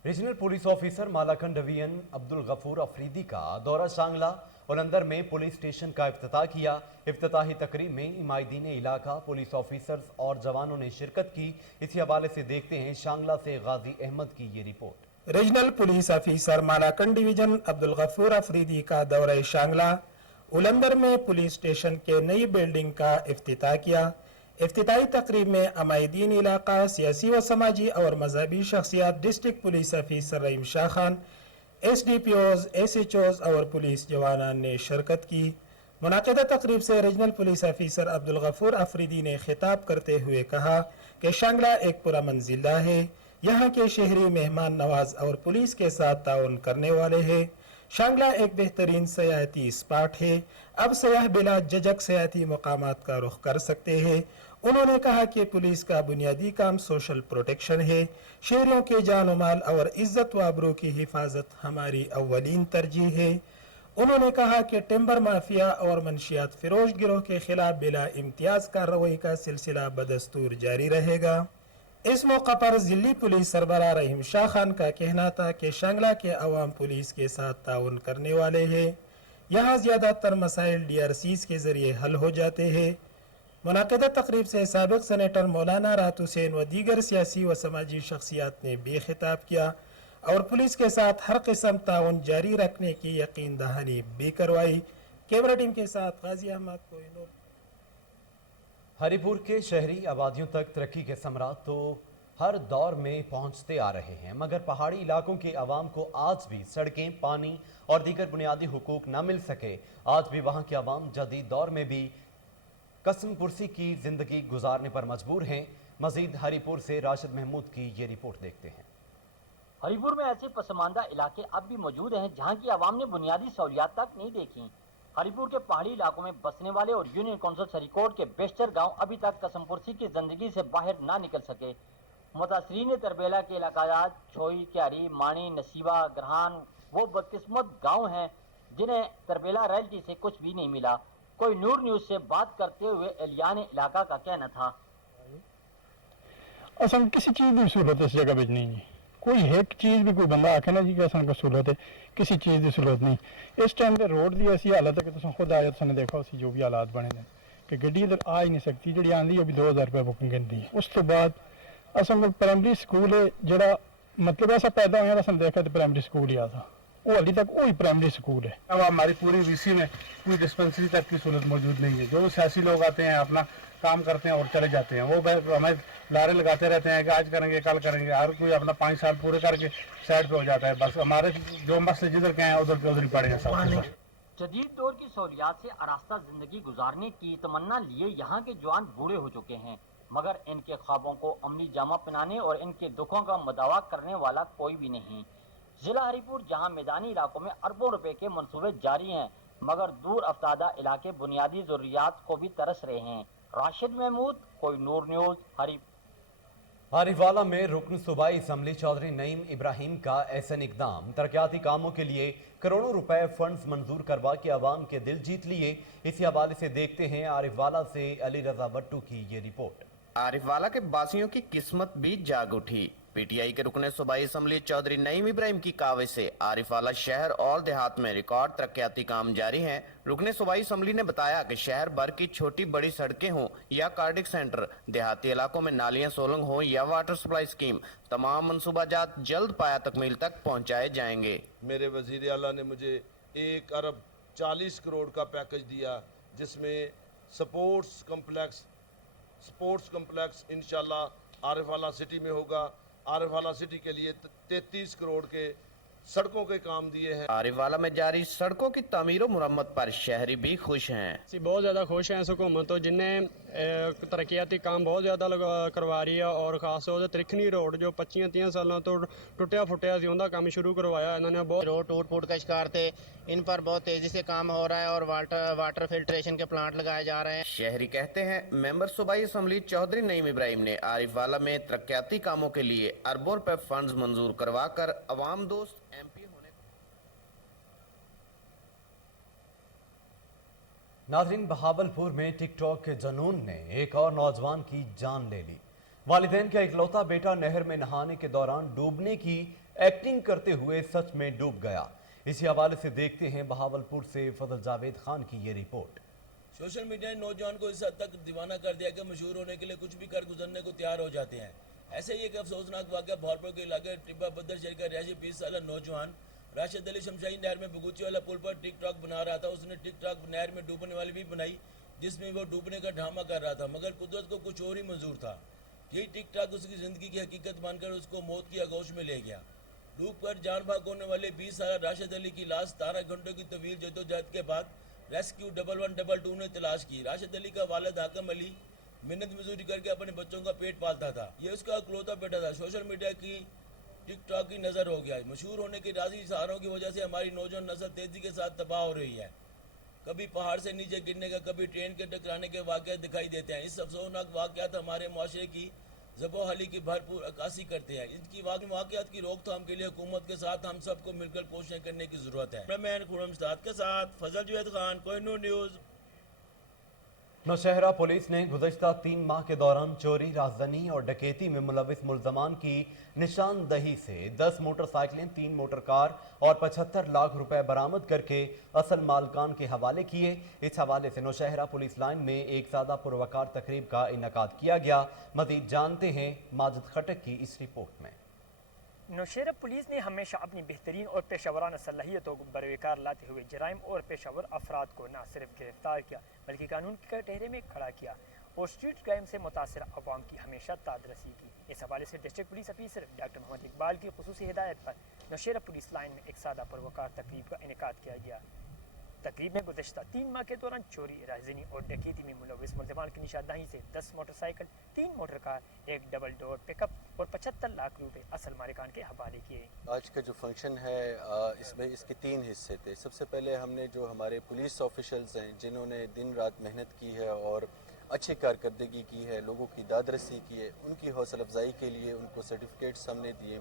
Regional police officer Malakand division Abdul Ghafoor Afridi का दौरा शांगला और अंदर में पुलिस स्टेशन का इफ्तिताह किया। इफ्तिताही तकरीब में इमायदीन इलाका, पुलिस ऑफिसर्स और जवानों ने शिरकत की। इसी हवाले से देखते हैं शांगला से गाजी अहमद की ये report. Regional police officer Malakand division Abdul Ghafoor Afridi का दौरा शांगला, उलंदर में पुलिस स्टेशन के नई बिल्डिंग का इफ्तिताह किया। इफ्तिताही तकरीब में अमायदीन इलाका, सियासी व समाजी और मजहबी शख्सियात, district police officer Rahim Shah Khan, SDPOs, SHOs और पुलिस जवानान ने शिरकत की। मुनाकिदा तकरीब से regional police officer Abdul Ghafoor Afridi ने खिताब करते हुए कहा कि शांगला एक पुरअमन जिला है, यहाँ के शहरी मेहमान नवाज और पुलिस के साथ ताउन करने वाले हैं। शांगला एक बेहतरीन सयाहती स्पॉट है, अब सयाह बिला झिझक सयाहती मकामात का रुख कर सकते हैं। उन्होंने कहा कि पुलिस का बुनियादी काम सोशल प्रोटेक्शन है, शहरियों के जान माल और इज्जत व आबरू की हिफाजत हमारी अव्वलीन तरजीह है। उन्होंने कहा कि टिम्बर माफिया और मंशियात फिरोश गिरोह के खिलाफ बिला इम्तियाज कार्रवाई का सिलसिला बदस्तूर जारी रहेगा। इस मौका पर जिली पुलिस सरबराह रहीम शाह खान का कहना था कि शांगला के अवाम पुलिस के साथ ताउन करने वाले हैं, यहाँ ज़्यादातर मसाइल DRCs के ज़रिए हल हो जाते हैं। मुनाकिदा तकरीब से साबिक सेनेटर मौलाना राहत हुसैन व दीगर सियासी व समाजी शख्सियात ने भी खिताब किया और पुलिस के साथ हर किस्म ताउन जारी रखने की यकीन दहानी भी करवाई। कैमरा टीम के साथ गाजी अहमद, कोहिनूर। हरिपुर के शहरी आबादियों तक तरक्की के समरात तो हर दौर में पहुंचते आ रहे हैं, मगर पहाड़ी इलाकों के अवाम को आज भी सड़कें, पानी और दीगर बुनियादी हुकूक न मिल सके। आज भी वहां के अवाम जदीद दौर में भी कसम पुरसी की जिंदगी गुजारने पर मजबूर हैं। मजीद हरिपुर से राशिद महमूद की ये रिपोर्ट देखते हैं। हरिपुर में ऐसे पसमानदा इलाके अब भी मौजूद हैं जहाँ की आवाम ने बुनियादी सहूलियात तक नहीं देखी। हरिपुर के पहाड़ी इलाकों में बसने वाले और यूनियन काउंसिल सरीकोट के बेशतर गांव अभी तक कसमपुरसी की जिंदगी से बाहर ना निकल सके। मुतासरीन तरबेला के इलाकात छोई, क्यारी, माणी, नसीबा, गरहान वो बदकिस्मत गांव हैं जिन्हें तरबेला रैल्टी से कुछ भी नहीं मिला। कोई नूर न्यूज से बात करते हुए एलियान इलाका का कहना था, असन किसी चीज़ की सहूलत इस जगह बिच नहीं, कोई एक चीज़ भी कोई बंदा आखे ना जी कि असन को सहूलत है, किसी चीज़ की सहूलत नहीं। इस टाइम के रोड की ऐसी हालत है कि तुम खुद आए तुमने देखा उसी जो भी हालात बने ने कि गड्डी इधर आ ही नहीं सकती, जी आँदी भी 2000 रुपये बुकिंग करती है। उस तो बाद असन को प्राइमरी स्कूल है जरा मतलब ऐसा पैदा होया असन देखा तो प्राइमरी स्कूल ही आता, वो अभी तक वही प्राइमरी स्कूल है। अब हमारी पूरी VC में कोई डिस्पेंसरी तक की सहूलत मौजूद नहीं है। जो सियासी लोग आते हैं अपना काम करते हैं और चले जाते हैं, वो हमें लारे लगाते रहते हैं कि आज करेंगे कल करेंगे, हर कोई अपना 5 साल पूरे करके साइड पे हो जाता है। बस हमारे जो मसले जिधर के हैं उधर के उधर ही पड़े हैं सब। जदीद दौर की सहूलियात से आरास्ता जिंदगी गुजारने की तमन्ना लिए यहाँ के जवान बूढ़े हो चुके हैं, मगर इनके ख्वाबों को अमली जामा पहनाने और इनके दुखों का मदावा करने वाला कोई भी नहीं। जिला हरिपुर जहाँ मैदानी इलाकों में अरबों रुपए के मंसूबे जारी हैं, मगर दूर अफ्तादा इलाके बुनियादी जरूरियात को भी तरस रहे हैं। राशिद महमूद, कोहिनूर न्यूज, हरिपुर। आरिफवाला में रुकन सूबाई असम्बली चौधरी नईम इब्राहिम का ऐसा इकदाम तरक्याती कामों के लिए करोड़ों रुपए फंड्स मंजूर करवा के आवाम के दिल जीत लिए। इसी हवाले से देखते हैं आरिफवाला से अली रजा भट्टू की ये रिपोर्ट। आरिफवाला के बासियों की किस्मत भी जाग उठी। PTI के रुकने सूबाई असम्बली चौधरी नईम इब्राहिम की कावे से आरिफवाला शहर और देहात में रिकॉर्ड तरक्याती काम जारी हैं। रुकने सूबाई असम्बली ने बताया कि शहर भर की छोटी बड़ी सड़कें हों या कार्डिक सेंटर, देहाती इलाकों में नालियां सोलंग हों या वाटर सप्लाई स्कीम, तमाम मंसूबाजात जल्द पाया तकमील तक पहुँचाए जाएंगे। मेरे वजीर आला ने मुझे 1 अरब 40 करोड़ का पैकेज दिया, जिसमें स्पोर्ट्स कम्प्लेक्स इंशाल्लाह आरिफ वाला सिटी में होगा। आरिफ वाला सिटी के लिए 33 करोड़ के सड़कों के काम दिए हैं। आरिफवाला में जारी सड़कों की तामीर और मुरम्मत पर शहरी भी खुश हैं। ਅਸੀਂ ਬਹੁਤ ਜ਼ਿਆਦਾ ਖੁਸ਼ ਹਾਂ ਇਸ ਹਕੂਮਤ ਤੋਂ ਜਿਨੇ ਤਰੱਕੀਆਤੀ ਕੰਮ ਬਹੁਤ ਜ਼ਿਆਦਾ ਕਰਵਾ ਰਹੀ ਆ ਔਰ ਖਾਸ ਤੌਰ ਤੇ ਤ੍ਰਿਖਣੀ ਰੋਡ ਜੋ 25-30 ਸਾਲਾਂ ਤੋਂ ਟੁੱਟਿਆ ਫੁੱਟਿਆ ਸੀ ਉਹਦਾ ਕੰਮ ਸ਼ੁਰੂ ਕਰਵਾਇਆ ਇਹਨਾਂ ਨੇ। ਬਹੁਤ रोड टूट फूट का शिकार थे, इन पर बहुत तेजी से काम हो रहा है और वाटर फिल्ट्रेशन के प्लांट लगाए जा रहे हैं। शहरी कहते हैं मेंबर सूबाई असम्बली चौधरी नईम इब्राहिम ने आरिफवाला में तरक्याती कामों के लिए अरबों रुपए फंड्स मंजूर करवाकर अवाम दोस्त MP होने। नाज़रीन, बहावलपुर में टिकटॉक के जुनून ने एक और नौजवान की जान ले ली। वालिदैन का इकलौता बेटा नहर में नहाने के दौरान डूबने की एक्टिंग करते हुए सच में डूब गया। इसी हवाले से देखते हैं बहावलपुर से फजल जावेद खान की ये रिपोर्ट। सोशल मीडिया ने नौजवान को इस हद तक दीवाना कर दिया कि मशहूर होने के लिए कुछ भी कर गुजरने को तैयार हो जाते हैं। ऐसे ही एक अफसोसनाक वाक़या भावलपुर के इलाके टिब्बा बदर शहर का रिहायशी 20 साल नौजवान राशिद अली शमशाही नहर में बगूची वाला पुल पर टिकटॉक बना रहा था। उसने टिकटॉक नहर में डूबने वाली भी बनाई जिसमें वो डूबने का ड्रामा कर रहा था, मगर कुदरत को कुछ और ही मंजूर था। यही टिकटॉक उसकी ज़िंदगी की हकीकत मानकर उसको मौत की आगोश में ले गया। डूब कर जान भाग होने वाले 20 साल राशिद अली की लाश 17 घंटों की तवील जद्दोजहद के बाद रेस्क्यू 1122 ने तलाश की। राशिद अली का वालिद हाकिम अली मेहनत मजदूरी करके अपने बच्चों का पेट पालता था। ये उसका इकलौता बेटा था। सोशल मीडिया की टिकटॉक की नज़र हो गया। मशहूर होने के राजी इशारों की वजह से हमारी नौजवान नस्ल तेज़ी के साथ तबाह हो रही है। कभी पहाड़ से नीचे गिरने का, कभी ट्रेन के टकराने के वाक़यात दिखाई देते हैं। इस अफसोसनाक वाक़यात हमारे मुआशरे की ज़बोहाली की भरपूर अक्कासी करते हैं। इनकी वाक़यात की रोकथाम के लिए हुकूमत के साथ हम सबको मिलकर कोशिशें करने की ज़रूरत है। कैमरामैन खुर्रम साद के साथ फजल जावेद खान, कोहिनूर न्यूज़। नौशहरा पुलिस ने गुज़श्ता 3 माह के दौरान चोरी, राजधानी और डकैती में मुलविस मुल्ज़मान की निशानदही से 10 मोटरसाइकिलें, 3 मोटर कार और 75 लाख रुपए बरामद करके असल मालकान के हवाले किए। इस हवाले से नौशहरा पुलिस लाइन में एक सादा पुरवकार तकरीब का इनेकाद किया गया। मज़ीद जानते हैं माजिद खटक की इस रिपोर्ट में। नौशहरा पुलिस ने हमेशा अपनी बेहतरीन और पेशावराना सलाहियतों को बरवकार लाते हुए जराइम और पेशावर अफराद को न सिर्फ गिरफ्तार किया बल्कि कानून के कटहरे में खड़ा किया और स्ट्रीट क्राइम से मुतासर अवाम की हमेशा तादरसी की। इस हवाले से district police officer doctor Mohammad Iqbal की खुसूसी हिदायत पर नौशहरा पुलिस लाइन में एक सादा पुरवकार तकरीब का इनेकाद किया गया। तकरीब में गुज़श्ता 3 माह के दौरान चोरी, राजधानी और डकैती में मुलविस मुल्ज़मान की निशानदही से 10 motorcycle, 3 motor car, 1 double door pickup और 75 लाख रुपए असल मालिकान के हवाले किए। आज का जो फंक्शन है इसमें इसके 3 हिस्से थे। सबसे पहले हमने जो हमारे पुलिस ऑफिशल्स हैं जिन्होंने दिन रात मेहनत की है और अच्छी कारकर्दगी की है, लोगों की दादरसी की है, उनकी हौसला अफजाई के लिए उनको सर्टिफिकेट्स हमने दिए।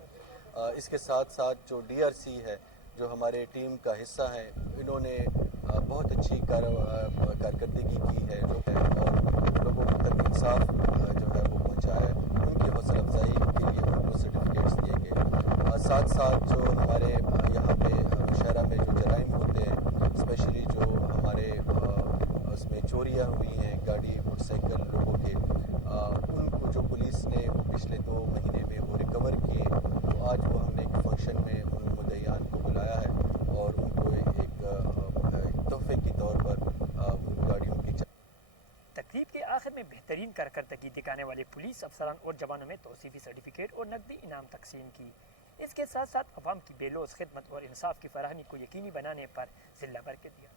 इसके साथ साथ जो DRC है जो हमारे टीम का हिस्सा है, इन्होंने बहुत अच्छी कारकर्दगी की है जो है और लोगों तक इंसाफ जो है वो पहुंचाया है। उनकी हौसला अफजाई के लिए उनको सर्टिफिकेट्स दिए गए। साथ साथ जो हमारे यहाँ पे शहर में जो जराइम होते हैं, स्पेशली जो हमारे उसमें चोरियाँ हुई हैं गाड़ी मोटरसाइकिल लोगों के, उनको जो पुलिस ने पिछले 2 महीने में वो रिकवर किए, तो आज वो हमने एक फंक्शन में उन मुद्दईयान को बुलाया है और उनको एक तोहफे के तौर पर उन गाड़ियों की तकरीब के आखिर में बेहतरीन कारकर्दगी दिखाने वाले पुलिस अफसरान और जवानों में तौसीफी सर्टिफिकेट और नकदी इनाम तकसीम की। इसके साथ साथ अवाम की बेलोज खिदमत और इंसाफ की फराहमी को यकीनी बनाने पर जिला भर के दिया।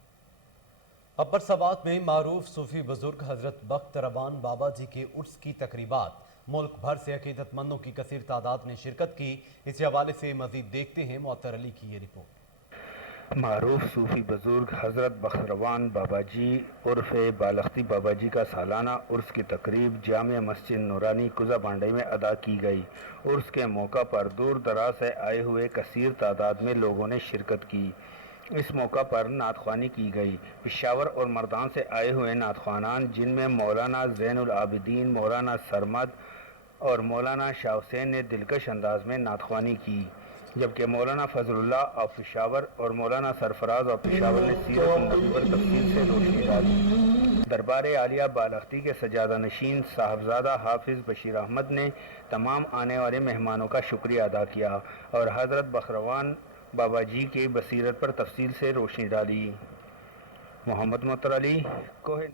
अब्बर सवात में मारूफ सूफी बुजुर्ग हजरत बख्त रवान बाबा जी के उर्स की तकरीबात, मुल्क भर से अकीदतमंदों की कसीर तादाद ने शिरकत की। इस हवाले से मजीद देखते हैं मुअत्तर अली की ये रिपोर्ट। मारूफ सूफी बुजुर्ग हज़रत बख्त रवान बाबा जी उर्फ बालख्ती बाबा जी का सालाना उर्स की तकरीब जामिया मस्जिद नूरानी कुजा बांडई में अदा की गई। उर्स के मौका पर दूर दराज से आए हुए कसीर तादाद में लोगों ने शिरकत की। इस मौका पर नातख्वानी की गई। पेशावर और मर्दान से आए हुए नातख्वानान जिनमें मौलाना ज़ैनुल आबिदीन, मौलाना सरमद और मौलाना शाह हुसैन ने दिलकश अंदाज में नातख्वानी की, जबकि मौलाना फजलुल्लाह ऑफ पेशावर और मौलाना सरफराज ऑफ पेशावर ने सीरत नबी पर तफसील से रोशनी डाली। दरबार आलिया बालख्ती के सजादा नशीन साहबजादा हाफिज़ बशीर अहमद ने तमाम आने वाले मेहमानों का शुक्रिया अदा किया और हज़रत बख्रवान बाबा जी के बसीरत पर तफसील से रोशनी डाली। मोहम्मद मुअत्तर अली कोहिन।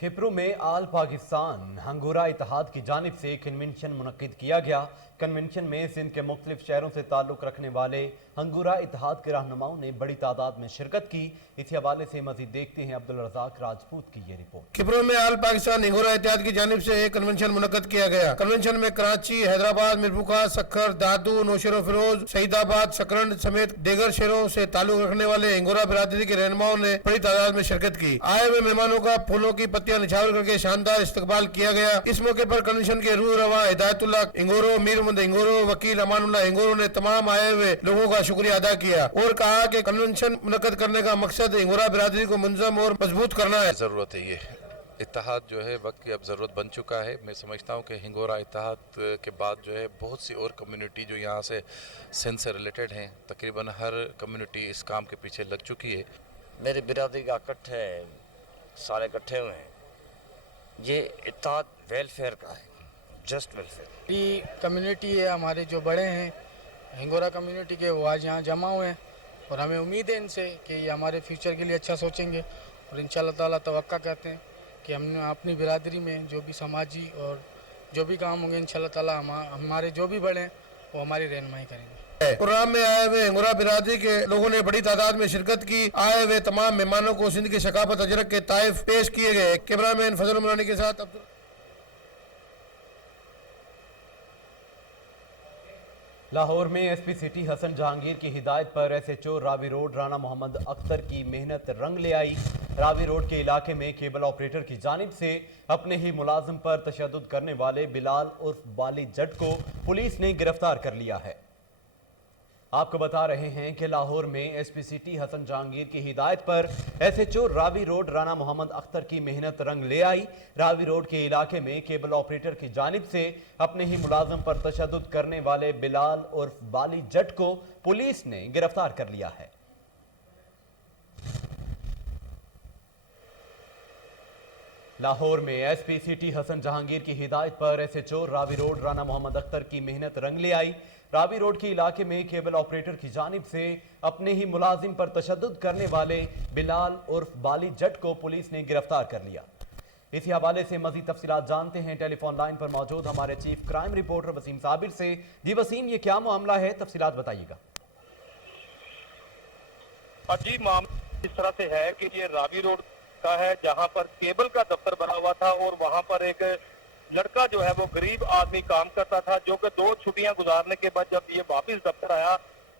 खिपरू में आल पाकिस्तान हंगोरा इत्तेहाद की जानिब से कन्वेंशन मुनक्किद किया गया। कन्वेंशन में सिंध के मुख्तलिफ शहरों से ताल्लुक़ रखने वाले हंगोरा इत्तेहाद के रहनुमाओं ने बड़ी तादाद में शिरकत की। इसी हवाले से मजीद देखते हैं अब्दुल रज़ाक राजपूत की ये रिपोर्ट। खिपरू में आल पाकिस्तान हंगोरा इत्तेहाद की जानिब से एक कन्वेंशन मुनक्किद किया गया। कन्वेंशन में कराची, हैदराबाद, मिरपुखा, सक्खर, दादू, नौशेरो फिरोज, सईदाबाद, सकरंड समेत दीगर शहरों से ताल्लुक़ रखने वाले हंगोरा बिरादरी के रहनुमाओं ने बड़ी तादाद में शिरकत की। आए हुए मेहमानों का फूलों की पत्तियां निछावर करके शानदार इस्तकबाल किया गया। इस मौके पर कन्वेंशन के रूह रवा हिदायतुल्लाह हिंगोरो, मीर मोहम्मद हिंगोरो, वकील अमानुल्लाह हिंगोरो ने तमाम आए हुए लोगों का शुक्रिया अदा किया और कहा कि कन्वेंशन मुनक्किद करने का मकसद हिंगोरा बिरादरी को मुंज़म और मजबूत करना है। ज़रूरत है, ये इत्तेहाद जो है वक्त की अब ज़रूरत बन चुका है। मैं समझता हूँ कि हिंगोरा इत्तेहाद के बाद जो है बहुत सी और कम्युनिटी जो यहाँ से सिंध से रिलेटेड हैं, तकरीबन हर कम्युनिटी इस काम के पीछे लग चुकी है। मेरी बिरादरी का इकट्ठे है, सारे इकट्ठे हुए हैं। ये इत्तेहाद वेलफेयर का है, जस्ट वेलफेयर। ये कम्युनिटी है, हमारे जो बड़े हैं हिंगोरा कम्युनिटी के, वो आज यहाँ जमा हुए हैं और हमें उम्मीद है इनसे कि ये हमारे फ्यूचर के लिए अच्छा सोचेंगे और इंशाल्लाह ताला तवक्का कहते हैं कि हम अपनी बिरादरी में जो भी समाजी और जो भी काम होंगे इंशाल्लाह ताला हमारे जो भी बड़े हैं वो हमारी रहनुमाई करेंगे। प्रोग्राम में आए हुए हिंगोरा बिरादरी के लोगों ने बड़ी तादाद में शिरकत की। आए हुए तमाम मेहमानों को सिंध की सकाफत अजरक के ताइफ पेश किए गए। कैमरामैन फजल मुरानी के साथ अब्दुल। लाहौर में एसपी सिटी हसन जहांगीर की हिदायत पर एसएचओ रावी रोड राना मोहम्मद अख्तर की मेहनत रंग ले आई। रावी रोड के इलाके में केबल ऑपरेटर की जानिब से अपने ही मुलाजिम पर तशद्दुद करने वाले बिलाल उर्फ बाली जट को पुलिस ने गिरफ्तार कर लिया है। आपको बता रहे हैं कि लाहौर में एसपी सिटी हसन जहांगीर की हिदायत पर एसएचओ रावी रोड राना मोहम्मद अख्तर की मेहनत रंग ले आई। रावी रोड के इलाके में केबल ऑपरेटर की जानिब से अपने ही मुलाजिम पर तशद्दुद करने वाले बिलाल उर्फ बाली जट को पुलिस ने गिरफ्तार कर लिया है। लाहौर में एसपी सिटी हसन जहांगीर की हिदायत पर एसएचओ रावी रोड राना मोहम्मद अख्तर की मेहनत रंग ले आई। रावी रोड के इलाके में केबल ऑपरेटर की जानिब से अपने ही मुलाजिम पर तशद्दुद करने वाले बिलाल उर्फ बाली जट को पुलिस ने गिरफ्तार कर लिया। इसी हवाले से मजीद तफसीलात जानते हैं टेलीफोन लाइन पर मौजूद हमारे chief crime reporter Wasim Sabir से। जी वसीम, ये क्या मामला है, तफसीलात बताइएगा। जी, मामला इस तरह से है कि ये रावी रोड का है जहां पर केबल का दफ्तर बना हुआ था और वहां पर एक लड़का जो है वो गरीब आदमी काम करता था, जो कि 2 छुट्टियां गुजारने के बाद जब ये वापस दफ्तर आया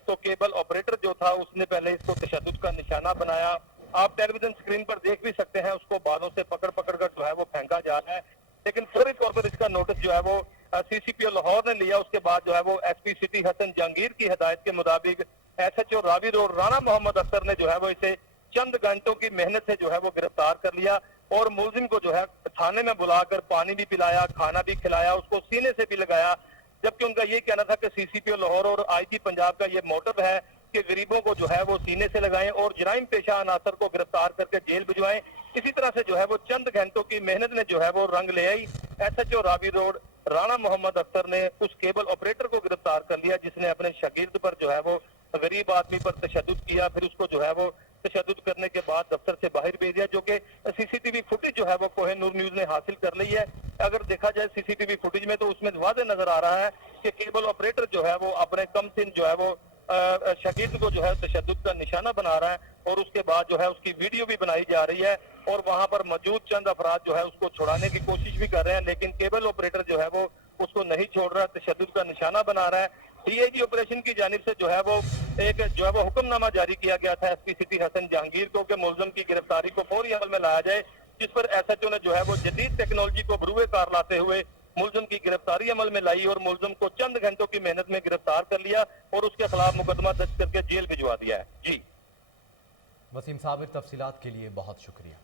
तो केबल ऑपरेटर जो था उसने पहले इसको तशद्दुद का निशाना बनाया। आप टेलीविजन स्क्रीन पर देख भी सकते हैं, उसको बालों से पकड़ पकड़ कर जो है वो फेंका जा रहा है। लेकिन फौरी तौर पर इसका नोटिस जो है वो सीसीपीओ लाहौर ने लिया। उसके बाद जो है वो एसपी सिटी हसन जहांगीर की हिदायत के मुताबिक एसएचओ रावी रोड राना मोहम्मद अख्तर ने जो है वो इसे चंद घंटों की मेहनत से जो है वो गिरफ्तार कर लिया और मुलजिम को जो है थाने में बुलाकर पानी भी पिलाया, खाना भी खिलाया, उसको सीने से भी लगाया। जबकि उनका ये कहना था कि सीसीपीओ लाहौर और आईजी पंजाब का ये मोटिव है कि गरीबों को जो है वो सीने से लगाएं और जराइम पेशा अनासर को गिरफ्तार करके जेल भिजवाएं। इसी तरह से जो है वो चंद घंटों की मेहनत ने जो है वो रंग ले आई। एसएचओ रावी रोड राना मोहम्मद अख्तर ने उस केबल ऑपरेटर को गिरफ्तार कर लिया जिसने अपने शागिर्द पर जो है वो गरीब आदमी पर तशद्दुद किया, फिर उसको जो है वो तशद्दुद करने के बाद दफ्तर से बाहर भेज दिया, जो कि सीसीटीवी फुटेज जो है वो कोहिनूर न्यूज ने हासिल कर ली है। अगर देखा जाए सीसीटीवी फुटेज में तो उसमें वाज़ेह नजर आ रहा है कि केबल ऑपरेटर जो है वो अपने कम सिन जो है वो शागिर्द को जो है तशद्दुद का निशाना बना रहा है और उसके बाद जो है उसकी वीडियो भी बनाई जा रही है और वहां पर मौजूद चंद अफराद जो है उसको छुड़ाने की कोशिश भी कर रहे हैं, लेकिन केबल ऑपरेटर जो है वो उसको नहीं छोड़ रहा, तशद्दुद का निशाना बना रहा है। डीआईजी ऑपरेशन की जानिब से जो है वो एक जो है वो हुक्मनामा जारी किया गया था एसपी सिटी हसन जहांगीर को कि मुलजिम की गिरफ्तारी को फौरी अमल में लाया जाए, जिस पर एसएचओ ने जो है वो जदीद टेक्नोलॉजी को बरूए कार लाते हुए मुलजिम की गिरफ्तारी अमल में लाई और मुलजिम को चंद घंटों की मेहनत में गिरफ्तार कर लिया और उसके खिलाफ मुकदमा दर्ज करके जेल भिजवा दिया है। जी वसीम साबिर, तफसीलात के लिए बहुत शुक्रिया।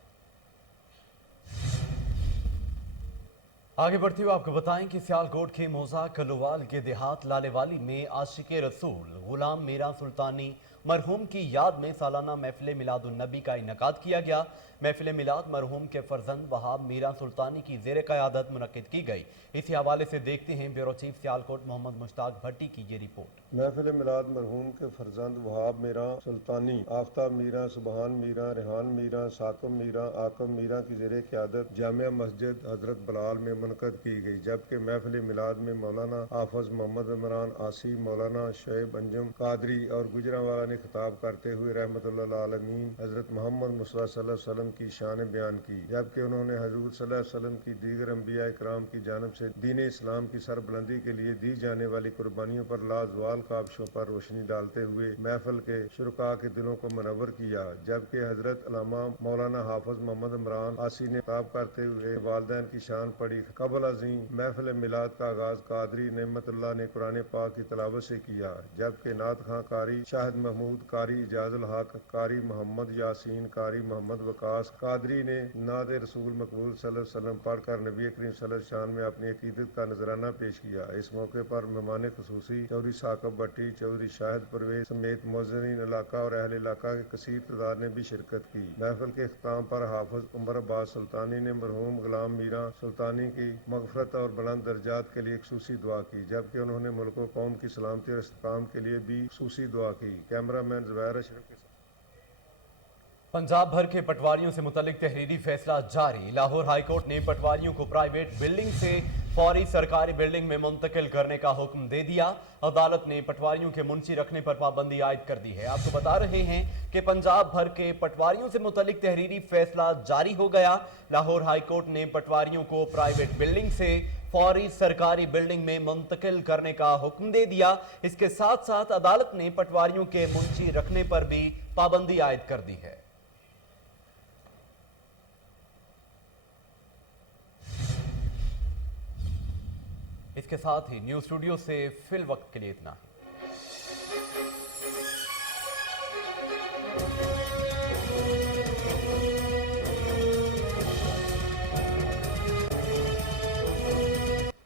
आगे बढ़ते हुए आपको बताएं कि सियालकोट के मोजा कलोवाल के देहात लालेवाली में आशिक रसूल गुलाम मीरा सुल्तानी मरहूम की याद में सालाना महफिल मिलादुन्नबी का इनेकाद किया गया। महफिल मिलाद मरहूम के फर्जंद वहाब मीरा सुल्तानी की ज़ेर क़यादत मुनक़िद की गई। इसी हवाले से देखते हैं ब्यूरो चीफ सियालकोट मोहम्मद मुश्ताक भट्टी की ये रिपोर्ट। महफिल मिलाद मरहूम के फर्जंद वहाब मीरा सुल्तानी, आफ्ताब मीरा, सुबहान मीरा, रेहान मीरा, साकब मीरा, आकब मीरा की ज़ेर क़यादत जामिया मस्जिद हज़रत बलाल में मुनक़िद की गई। जबकि महफिल मिलाद में मौलाना हाफ़िज़ मोहम्मद इमरान आसी, मौलाना शोएब अंजुम कादरी और गुजरांवाला ने खिताब करते हुए रहमतुल्लाह आलमीन हज़रत मोहम्मद मुस्तफ़ा सल्लल्लाहु अलैहि वसल्लम की शान बयान की। जबकि उन्होंने हज़रत सल्लल्लाहु अलैहि वसल्लम की दीगर अंबिया इकराम की जानिब से दीन इस्लाम की सरबुलंदी के लिए दी जाने वाली कुर्बानियों पर लाजवाल काबिशों पर रोशनी डालते हुए महफिल के शुरका के दिलों को मुनव्वर किया। जबकि हज़रत अल्लामा मौलाना हाफ़िज़ मोहम्मद इमरान आसी ने खिताब करते हुए वालिदैन की शान पढ़ी। कबल अज़ीम महफिल मिलाद का आगाज़ कादरी नेमतुल्लाह ने कुरान पाक की तिलावत से किया। जबकि नात खां कारी शाहिद महमूद, कारी इजाजुल हक, कारी मोहम्मद यासीन, कारी मोहम्मद वकास कादरी ने नात रसूल मकबूल सल्लल्लाहु अलैहि वसल्लम पढ़कर नबी करीम सल्लल्लाहु अलैहि वसल्लम में अपनी अकीदत का नजराना पेश किया। इस मौके पर मेहमान खुसूसी चौधरी साकब भट्टी, चौधरी शाहिद परवेज समेत मोज़नीन इलाका और अहल इलाका के कसीर तादाद ने भी शिरकत की। महफिल के इख्तिताम पर हाफिज उमर अब्बास सुल्तानी ने मरहूम गुलाम मीरा सुल्तानी की मगफरत और बुलंद दर्जात के लिए खुसूसी दुआ की। जबकि उन्होंने मुल्क व कौम की सलामती और इस्तेकाम के लिए भी खुसूसी दुआ की। कैमरामैन ज़ुबैर अशरफ के साथ। पंजाब भर के पटवारियों से मुतल्लिक तहरीरी फैसला जारी। लाहौर हाईकोर्ट ने पटवारियों को प्राइवेट बिल्डिंग से फौरी सरकारी बिल्डिंग में मुंतकिल करने का हुक्म दे दिया। अदालत ने पटवारियों के मुंशी रखने पर पाबंदी आयद कर दी है। आपको बता रहे हैं कि पंजाब भर के पटवारियों से मुतल्लिक तहरीरी फैसला जारी हो गया। लाहौर हाईकोर्ट ने पटवारियों को प्राइवेट बिल्डिंग से फौरी सरकारी बिल्डिंग में मुंतकिल करने का हुक्म दे दिया। इसके साथ साथ अदालत ने पटवारियों के मुंशी रखने पर भी पाबंदी आयद कर दी है। इसके साथ ही न्यूज़ स्टूडियो से फिल वक्त के लिए इतना ही।